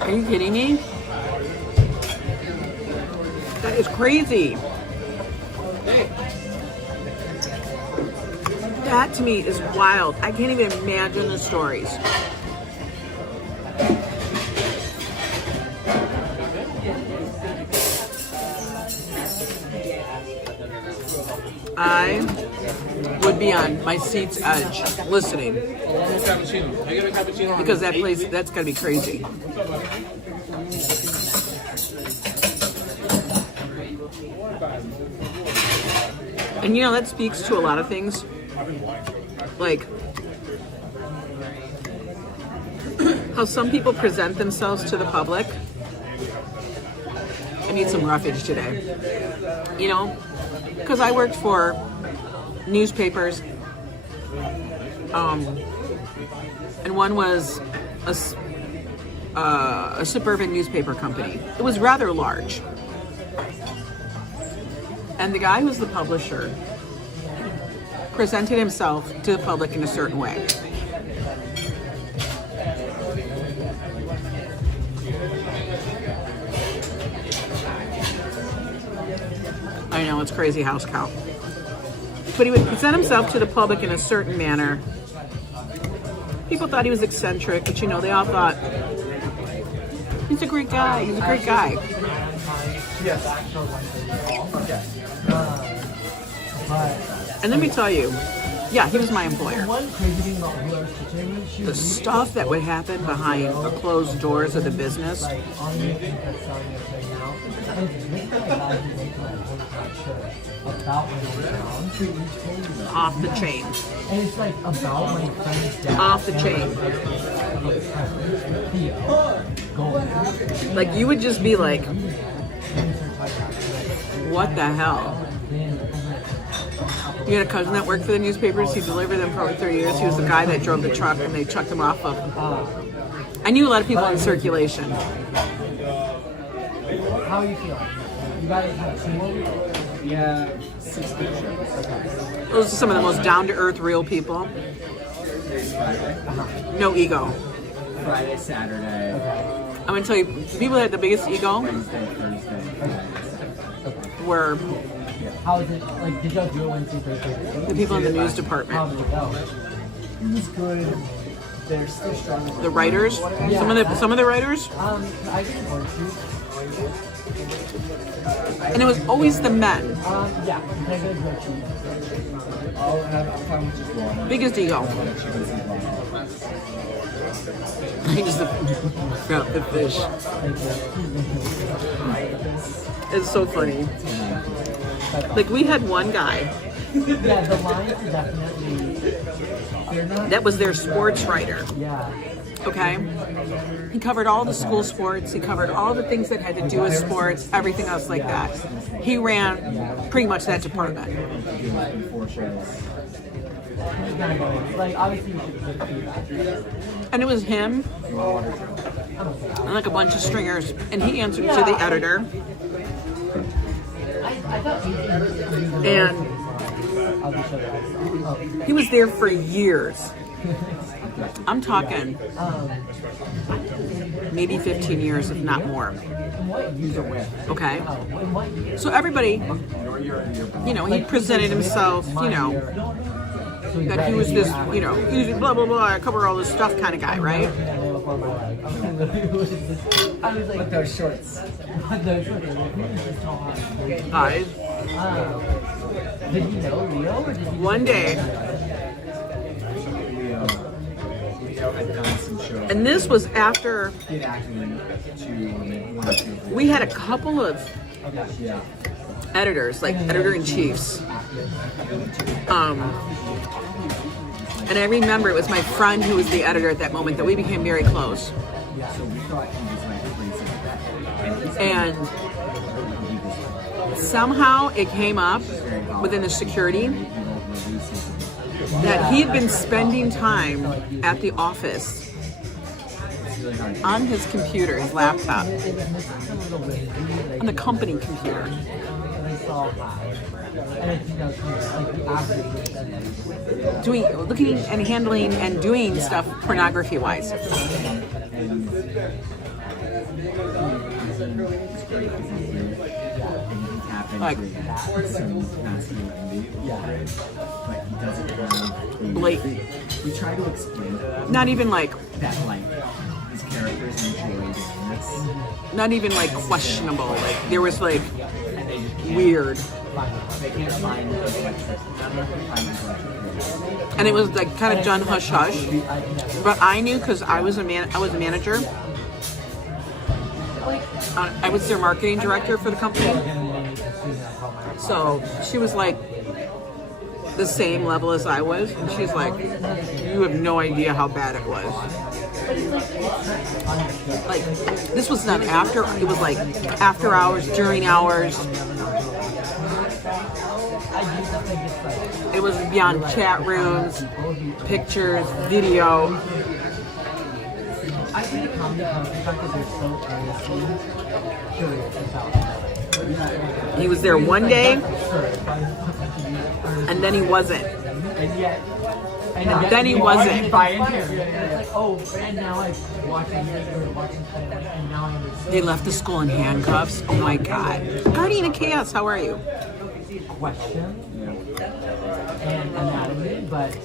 Are you kidding me? That is crazy. That to me is wild. I can't even imagine the stories. I would be on my seat's edge listening. Because that place, that's gotta be crazy. And you know, that speaks to a lot of things. Like how some people present themselves to the public. I need some roughage today. You know? Because I worked for newspapers, and one was a suburban newspaper company. It was rather large. And the guy who was the publisher presented himself to the public in a certain way. I know, it's crazy house cow. But he would present himself to the public in a certain manner. People thought he was eccentric, but you know, they all thought, he's a great guy, he's a great guy. And let me tell you, Yeah, he was my employer. One crazy thing about her kitchen, she The stuff that would happen behind the closed doors of the business. on the thing that's starting to play now. And this is a guy who went to my hometown church about my hometown. Off the chain. And it's like about my friend's dad. Off the chain. Like, you would just be like, what the hell? You had a cousin that worked for the newspapers. He delivered them for over 30 years. He was the guy that drove the truck and they chucked him off of. I knew a lot of people in circulation. How are you feeling? You got it? Yeah, 6 pictures. Those are some of the most down-to-earth, real people. No ego. Friday, Saturday, I'm going to tell you, the people that had the biggest ego Wednesday, Thursday, were How is it? Like, did y'all do it Wednesday, Thursday? the people in the news How department. did it go? It was good. They're still strong. The writers, some of the writers, I didn't want to. and it was always the men. Yeah, can I go to a cheese? I'll find with just water. Biggest ego. I just got the fish. It's so funny. Like, we had one guy Yeah, the lines are definitely. They're not. that was their sports writer. Yeah. Okay, he covered all the school sports. He covered all the things that had to do with sports, everything else like that. He ran pretty much that department. Like, obviously, you should get feedback. And it was him and like a bunch of stringers, and he answered to the editor. I thought And I'll just show you. he was there for years. I'm talking maybe 15 years, if not more. Okay? So everybody, you know, he presented himself, you know, that he was this, you know, he was blah, blah, blah, I cover all this stuff kind of guy, right? I was like, With those shorts. Guys, did he know Leo or did he? one day, Leo had done some shows. and this was after Did acting to we had a couple of yeah. editors, like editor-in-chiefs. And I remember it was my friend who was the editor at that moment that we became very close. So we thought he was like crazy. And somehow it came up within the security that he had been spending time at the office on his computer, his laptop, on the company computer. Looking and handling and doing stuff pornography-wise. Like, blatant. We try to explain Not even like, that like his characters enjoy doing this. not even like questionable. Like, there was like And they just can't, weird. they can't find those electric. And it was like kind of done hush hush. But I knew because I was a manager. I was their marketing director for the company. So she was like the same level as I was, and she's like, you have no idea how bad it was. Like, this was not after, it was like after hours, during hours. It was beyond chat rooms, pictures, video. I think comedy comes from the fact that they're so earnestly curious about He was there one day, and then he wasn't. and yet Then he wasn't. buy into it. It's like, oh, and now I'm watching this or watching something, and now I understand. They left the school in handcuffs. Oh my God. Guardian of Chaos, how are you? Question and anatomy, but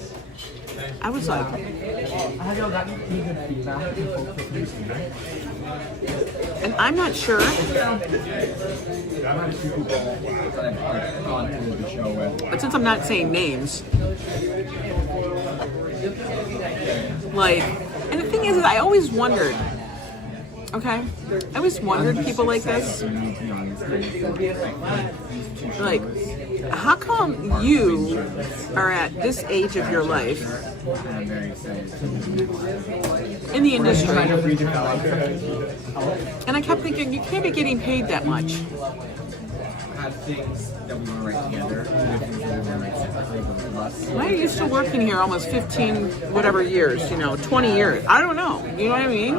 I was like, have y'all gotten pretty good feedback from folks that you've seen it? and I'm not sure. But since I'm not saying names, Like, and the thing is I always wondered, okay? I always wondered people like this. Like, how come you are at this age of your life I'm very excited. in the industry? Trying to redevelop. And I kept thinking, you can't be getting paid that much. Have things that we want to write together. Even if we want to write separately, but less. Why are you still working here almost 15 whatever years, 20 years? I don't know. You know what I mean?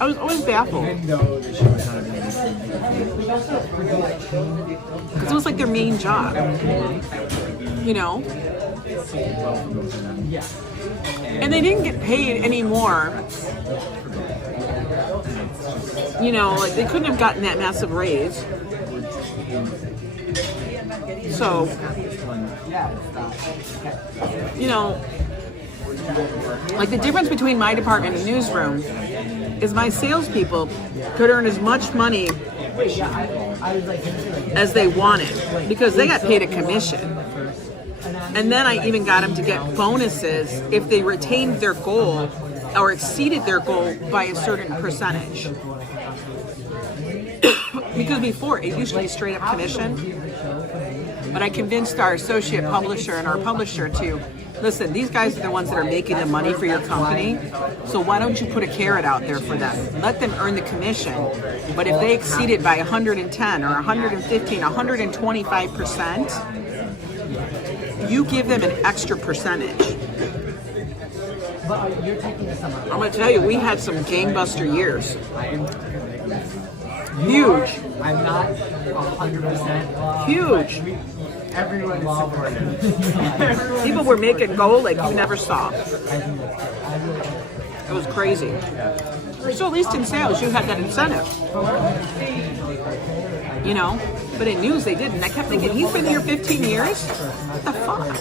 I was always baffled. Even though the show is not a big Because it was like their main job. And they didn't get paid anymore. Like they couldn't have gotten that massive raise. So, like the difference between my department and newsroom is my salespeople could earn as much money as they wanted because they got paid a commission. And then I even got them to get bonuses if they retained their goal or exceeded their goal by a certain percentage. Because before, it used to be straight up commission. But I convinced our associate publisher and our publisher to, listen, these guys are the ones that are making the money for your company, so why don't you put a carrot out there for them? Let them earn the commission, but if they exceed it by 110 or 115, 125%, you give them an extra percentage. I'm going to tell you, we had some gangbuster years. Huge. I'm not 100%. Huge. Everyone is supportive. People were making gold like you never saw. It was crazy. So at least in sales, you had that incentive. But in news, they didn't. I kept thinking, he's been here 15 years? What the fuck?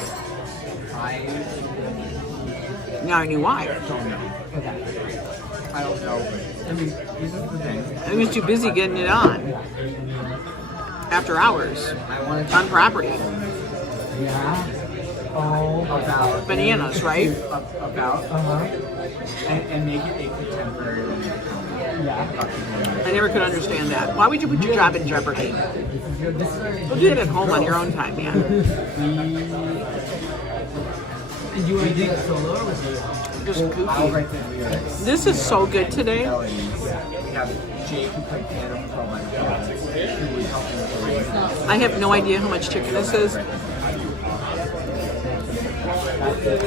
Now I knew why. I don't know, but I mean, this is the thing. I was too busy getting it on. After hours. On property. About Bananas, right? about and make it a temporary. I never could understand that. Why would you put your job in jeopardy? Go do it at home on your own time, man. And you want to do it solo or with me? Just I'll goofy. write the lyrics. This is so good today. We have Jake who played piano for 12 months. Who was helping with the radio. I have no idea how much chicken this is.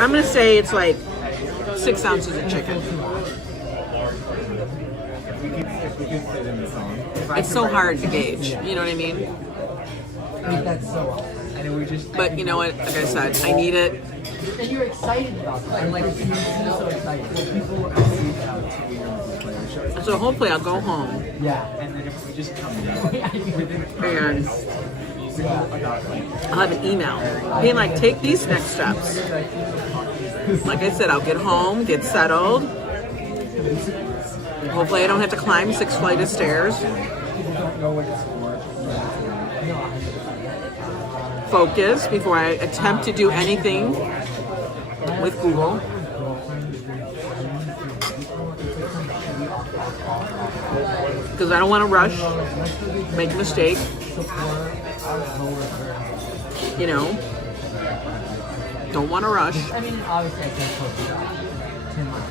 I'm going to say it's like 6 ounces of chicken. If we could fit in the song. It's so hard to gauge. You know what I mean? That's so awesome. And then we just. But you know what? Like I said, I need it. And you're excited about that. I'm like, you're so excited. People are seeing how to player shows. So hopefully I'll go home Yeah. And then if we just come down and I'll have an email being like, take these next steps. Like I said, I'll get home, get settled. Hopefully I don't have to climb 6 flights of stairs. Focus before I attempt to do anything with Google. Because I don't want to rush, make a mistake. Don't want to rush. I mean, obviously I can't post 10 miles.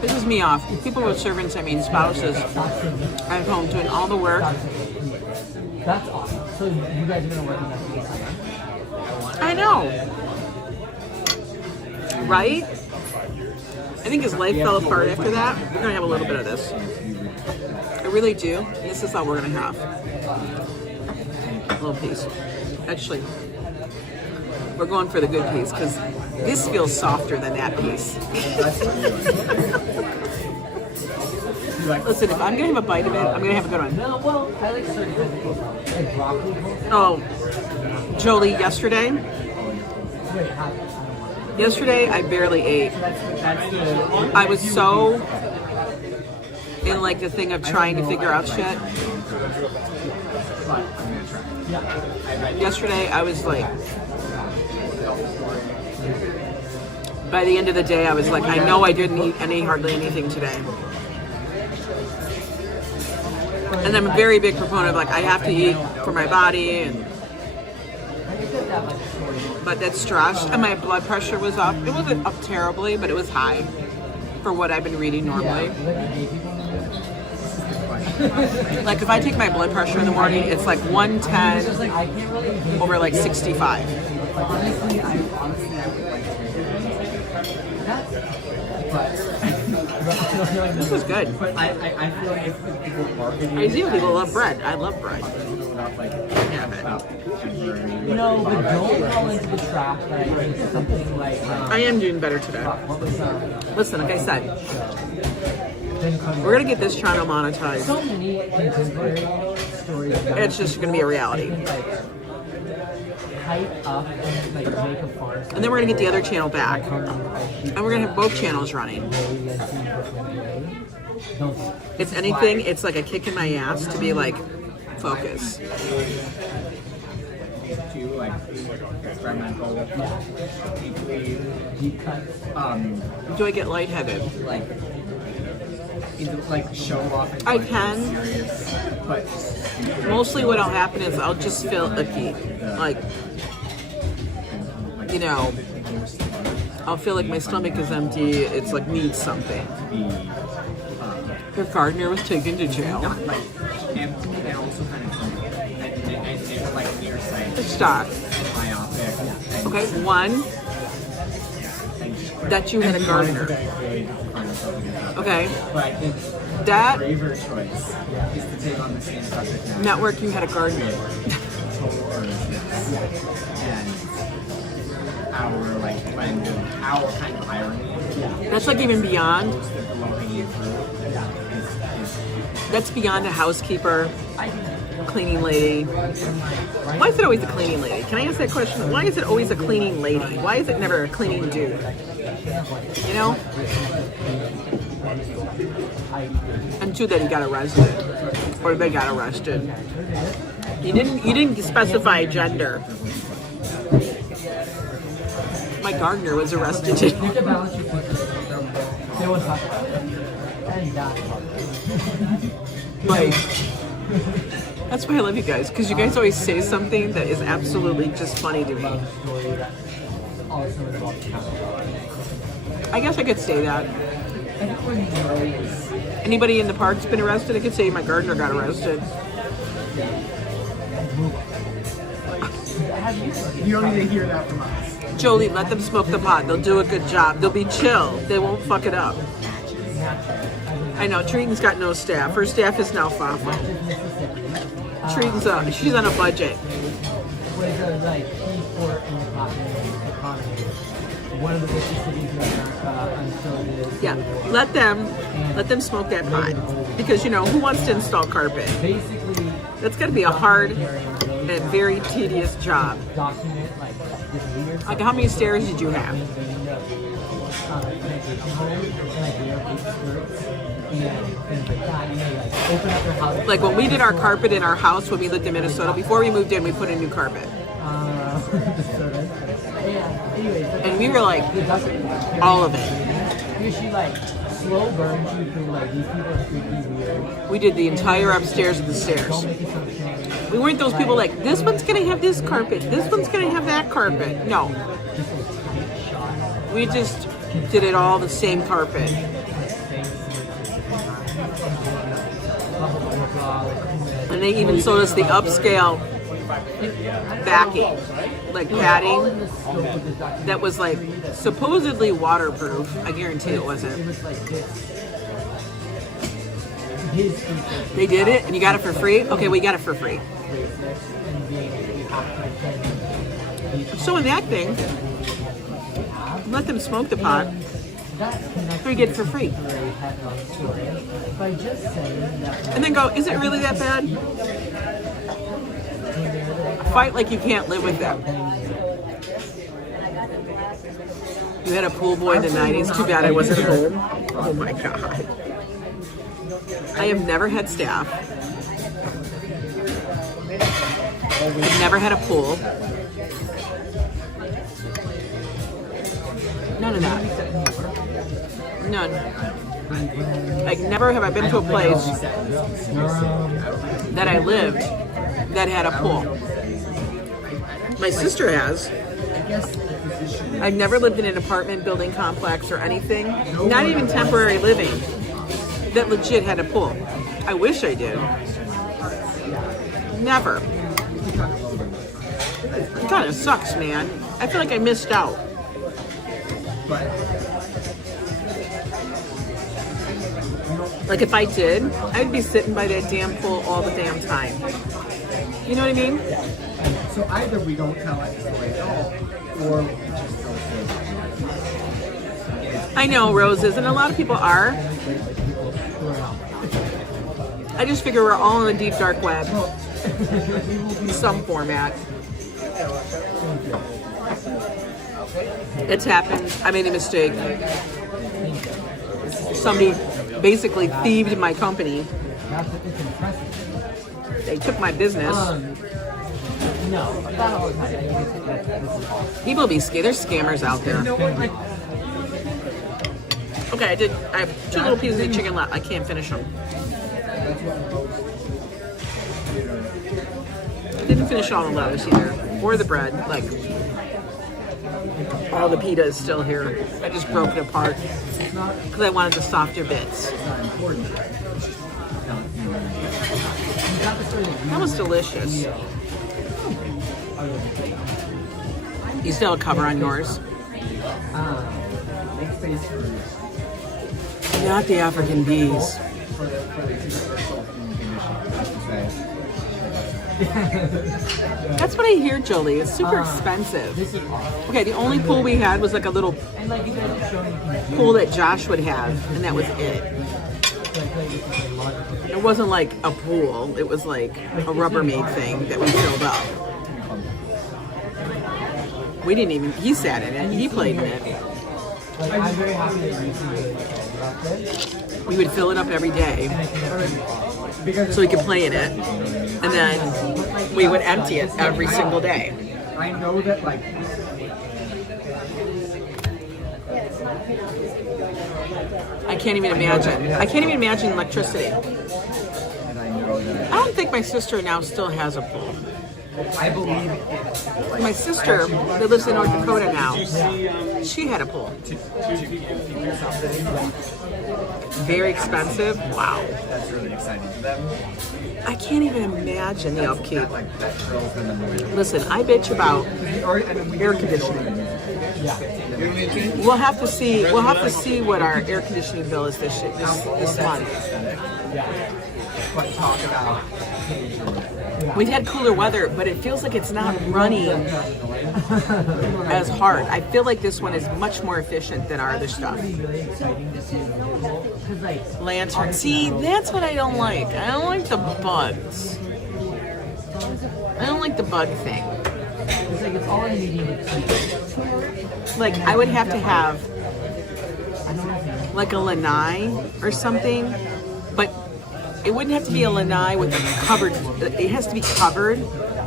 This is me off. People with servants, I mean spouses, at home doing all the work. That's awesome. So you guys are going to work on that together? I know. Right? I think his life fell apart after that. We're going to have a little bit of this. I really do. This is all we're going to have. A little piece. Actually, we're going for the good piece because this feels softer than that piece. Listen, if I'm going to have a bite of it, I'm going to have a good one. No, well, I like certain kinds of coleslaw. Like broccoli coleslaw. Oh, Jolie, yesterday I barely ate. I was so in like the thing of trying to figure out shit. but I'm gonna try. Yeah. Yesterday, I was like, by the end of the day, I was like, I know I didn't eat hardly anything today. And I'm a very big proponent of like, I have to eat for my body, but that's stress. And my blood pressure was up. It wasn't up terribly, but it was high for what I've been reading normally. Like if I take my blood pressure in the morning, it's like 110 over like 65. Honestly, I would like to This was good. but I feel like if people marketing, I do. People love bread. I love bread. No, but don't fall into the trap that it's something like. I am doing better today. What was Listen, like I said, then we're gonna get this channel monetized. so many contemporary stories. That It's just gonna be a reality. like hype up and like make a farce. And then we're gonna get the other channel back. And we're gonna have both channels running. It's anything, it's like a kick in my ass to be like, focus. to like experimental, deeply, Deep cuts. Do I get lightheaded? like either like show off and I like, can. serious, but Mostly what'll happen is I'll just feel icky. Like, you know, I'll feel like my stomach is empty. It's like needs something. Your gardener was taken to jail. and also kind of and like nearsighted, Stop. myopic. And Okay, one, that you had a gardener. Okay, But I think that the braver choice is to take on the same subject matter. network you had a gardener. Total earnestness. And our like blend of our kind of irony. That's like even beyond. The low-hanging fruit That's beyond a housekeeper, cleaning lady. Why is it always a cleaning lady? Can I ask that question? Why is it always a cleaning lady? Why is it never a cleaning dude? You know? And two, that he got arrested, or they got arrested. You didn't specify gender. My gardener was arrested too. They won't talk about it. And not talk about it. Like, that's why I love you guys, because you guys always say something that is absolutely just funny to me. Story that also involves accountability. I guess I could say that. Everyone knows. Anybody in the park's been arrested? I could say my gardener got arrested. You don't need to hear that from us. Jolie, let them smoke the pot. They'll do a good job. They'll be chill. They won't fuck it up. I know, Treaton's got no staff. Her staff is now Fafa. Treaton's she's on a budget. Was a like key port in the cotton economy. One of the richest cities in America until it is. Yeah, let them smoke that pot. Because, you know, who wants to install carpet? Basically, That's got to be a hard and very tedious job. document like this leader. Like, how many stairs did you have? Like, when we did our carpet in our house when we lived in Minnesota, before we moved in, we put in new carpet. And we were like, all of it. Because she like slow burns you through like these people are freaky weird. We did the entire upstairs of the stairs. We weren't those people like, this one's gonna have this carpet, this one's gonna have that carpet. No. We just did it all the same carpet. And they even sold us the upscale backing, like padding, that was like supposedly waterproof. I guarantee it wasn't. They did it and you got it for free? Okay, we got it for free. So in that thing, let them smoke the pot. We get it for free. And then go, is it really that bad? Fight like you can't live with them. You had a pool boy in the 90s. Too bad I wasn't home. Oh my God. I have never had staff. I've never had a pool. None of that. None. Like, never have I been to a place that I lived that had a pool. My sister has. I've never lived in an apartment building complex or anything, not even temporary living, that legit had a pool. I wish I did. Never. It kind of sucks, man. I feel like I missed out. Like, if I did, I'd be sitting by that damn pool all the damn time. You know what I mean? So either we don't tell it the way at all, or we just don't say I know, roses, and a lot of people are. I just figure we're all in the deep dark web. In some format. It's happened. I made a mistake. Somebody basically thieved my company. They took my business. People be scared. There's scammers out there. Okay, I have 2 little pieces of chicken left. I can't finish them. Didn't finish all the lettuce either, or the bread. Like, all the pita is still here. I just broke it apart because I wanted the softer bits. That was delicious. You still have a cover on yours? Not the African bees. That's what I hear, Jolie. It's super expensive. Okay, the only pool we had was like a little pool that Josh would have, and that was it. It wasn't like a pool. It was like a Rubbermaid thing that we filled up. We didn't even, he sat in it. He played in it. I'm very happy that you see We would fill it up every day so we could play in it. And then we would empty it every single day. I know that, like, I can't even imagine. I can't even imagine electricity. and I know that I don't think my sister now still has a pool. I believe My sister that lives in North Dakota now, she had a pool. Very expensive. Wow. that's really exciting for them. I can't even imagine the upkeep. Like, that girl's been amazing. Listen, I bitch about air conditioning. We'll have to see. We'll have to see what our air conditioning bill is this month. But talk about We've had cooler weather, but it feels like it's not running as hard. I feel like this one is much more efficient than our other stuff. Lantern. See, that's what I don't like. I don't like the bugs. I don't like the bug thing. Like, I would have to have like a lanai or something, but it wouldn't have to be a lanai with a covered, it has to be covered,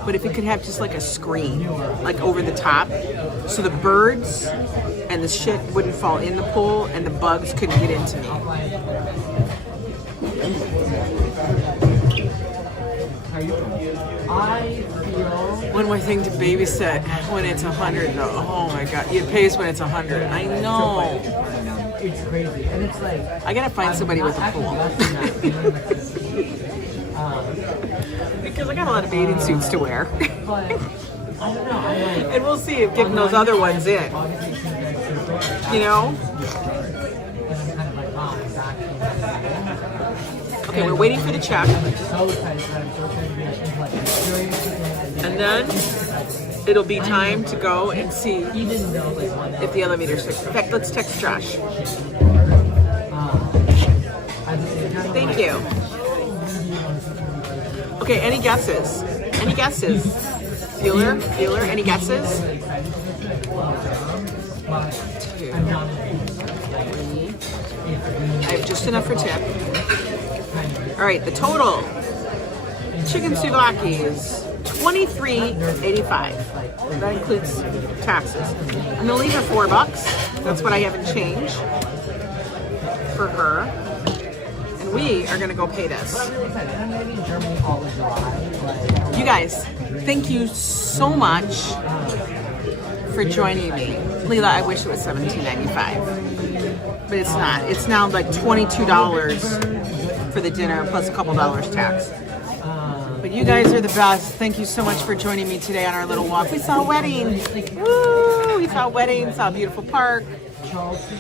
but if it could have just like a screen, like over the top, so the birds and the shit wouldn't fall in the pool and the bugs couldn't get into me. One more thing to babysit when it's 100 though. Oh my god, it pays when it's 100. I know. it's crazy. And it's like, I gotta find somebody with a pool. Because I got a lot of bathing suits to wear. But I don't know. I'm like, And we'll see if getting those other ones in. obviously it seems like super. You know? And I'm kind of like, wow, it's actually. Okay, we're waiting for the check. So excited that I'm so excited to be into like experience it. And then it'll be time to go and see Even though like one if the elevator's fixed. In fact, let's text Josh. Thank you. Okay, any guesses? Any guesses? Bueller? Any guesses? 2, 3. I have just enough for tip. All right, the total chicken souvlaki is $23.85. That includes taxes. I'm gonna leave her $4. That's what I have in change for her. And we are gonna go pay this. You guys, thank you so much for joining me. Leela, I wish it was $17.95, but it's not. It's now like $22 for the dinner plus a couple dollars tax. But you guys are the best. Thank you so much for joining me today on our little walk. We saw a wedding. Woo! We saw a wedding, saw a beautiful park,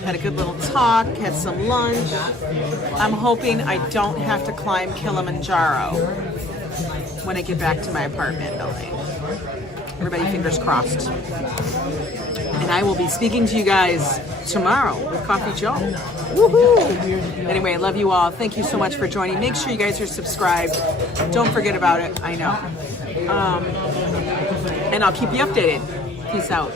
had a good little talk, had some lunch. I'm hoping I don't have to climb Kilimanjaro when I get back to my apartment building. Everybody fingers crossed. And I will be speaking to you guys tomorrow with Coffee Joe. Woohoo! Anyway, I love you all. Thank you so much for joining. Make sure you guys are subscribed. Don't forget about it. I know. And I'll keep you updated. Peace out.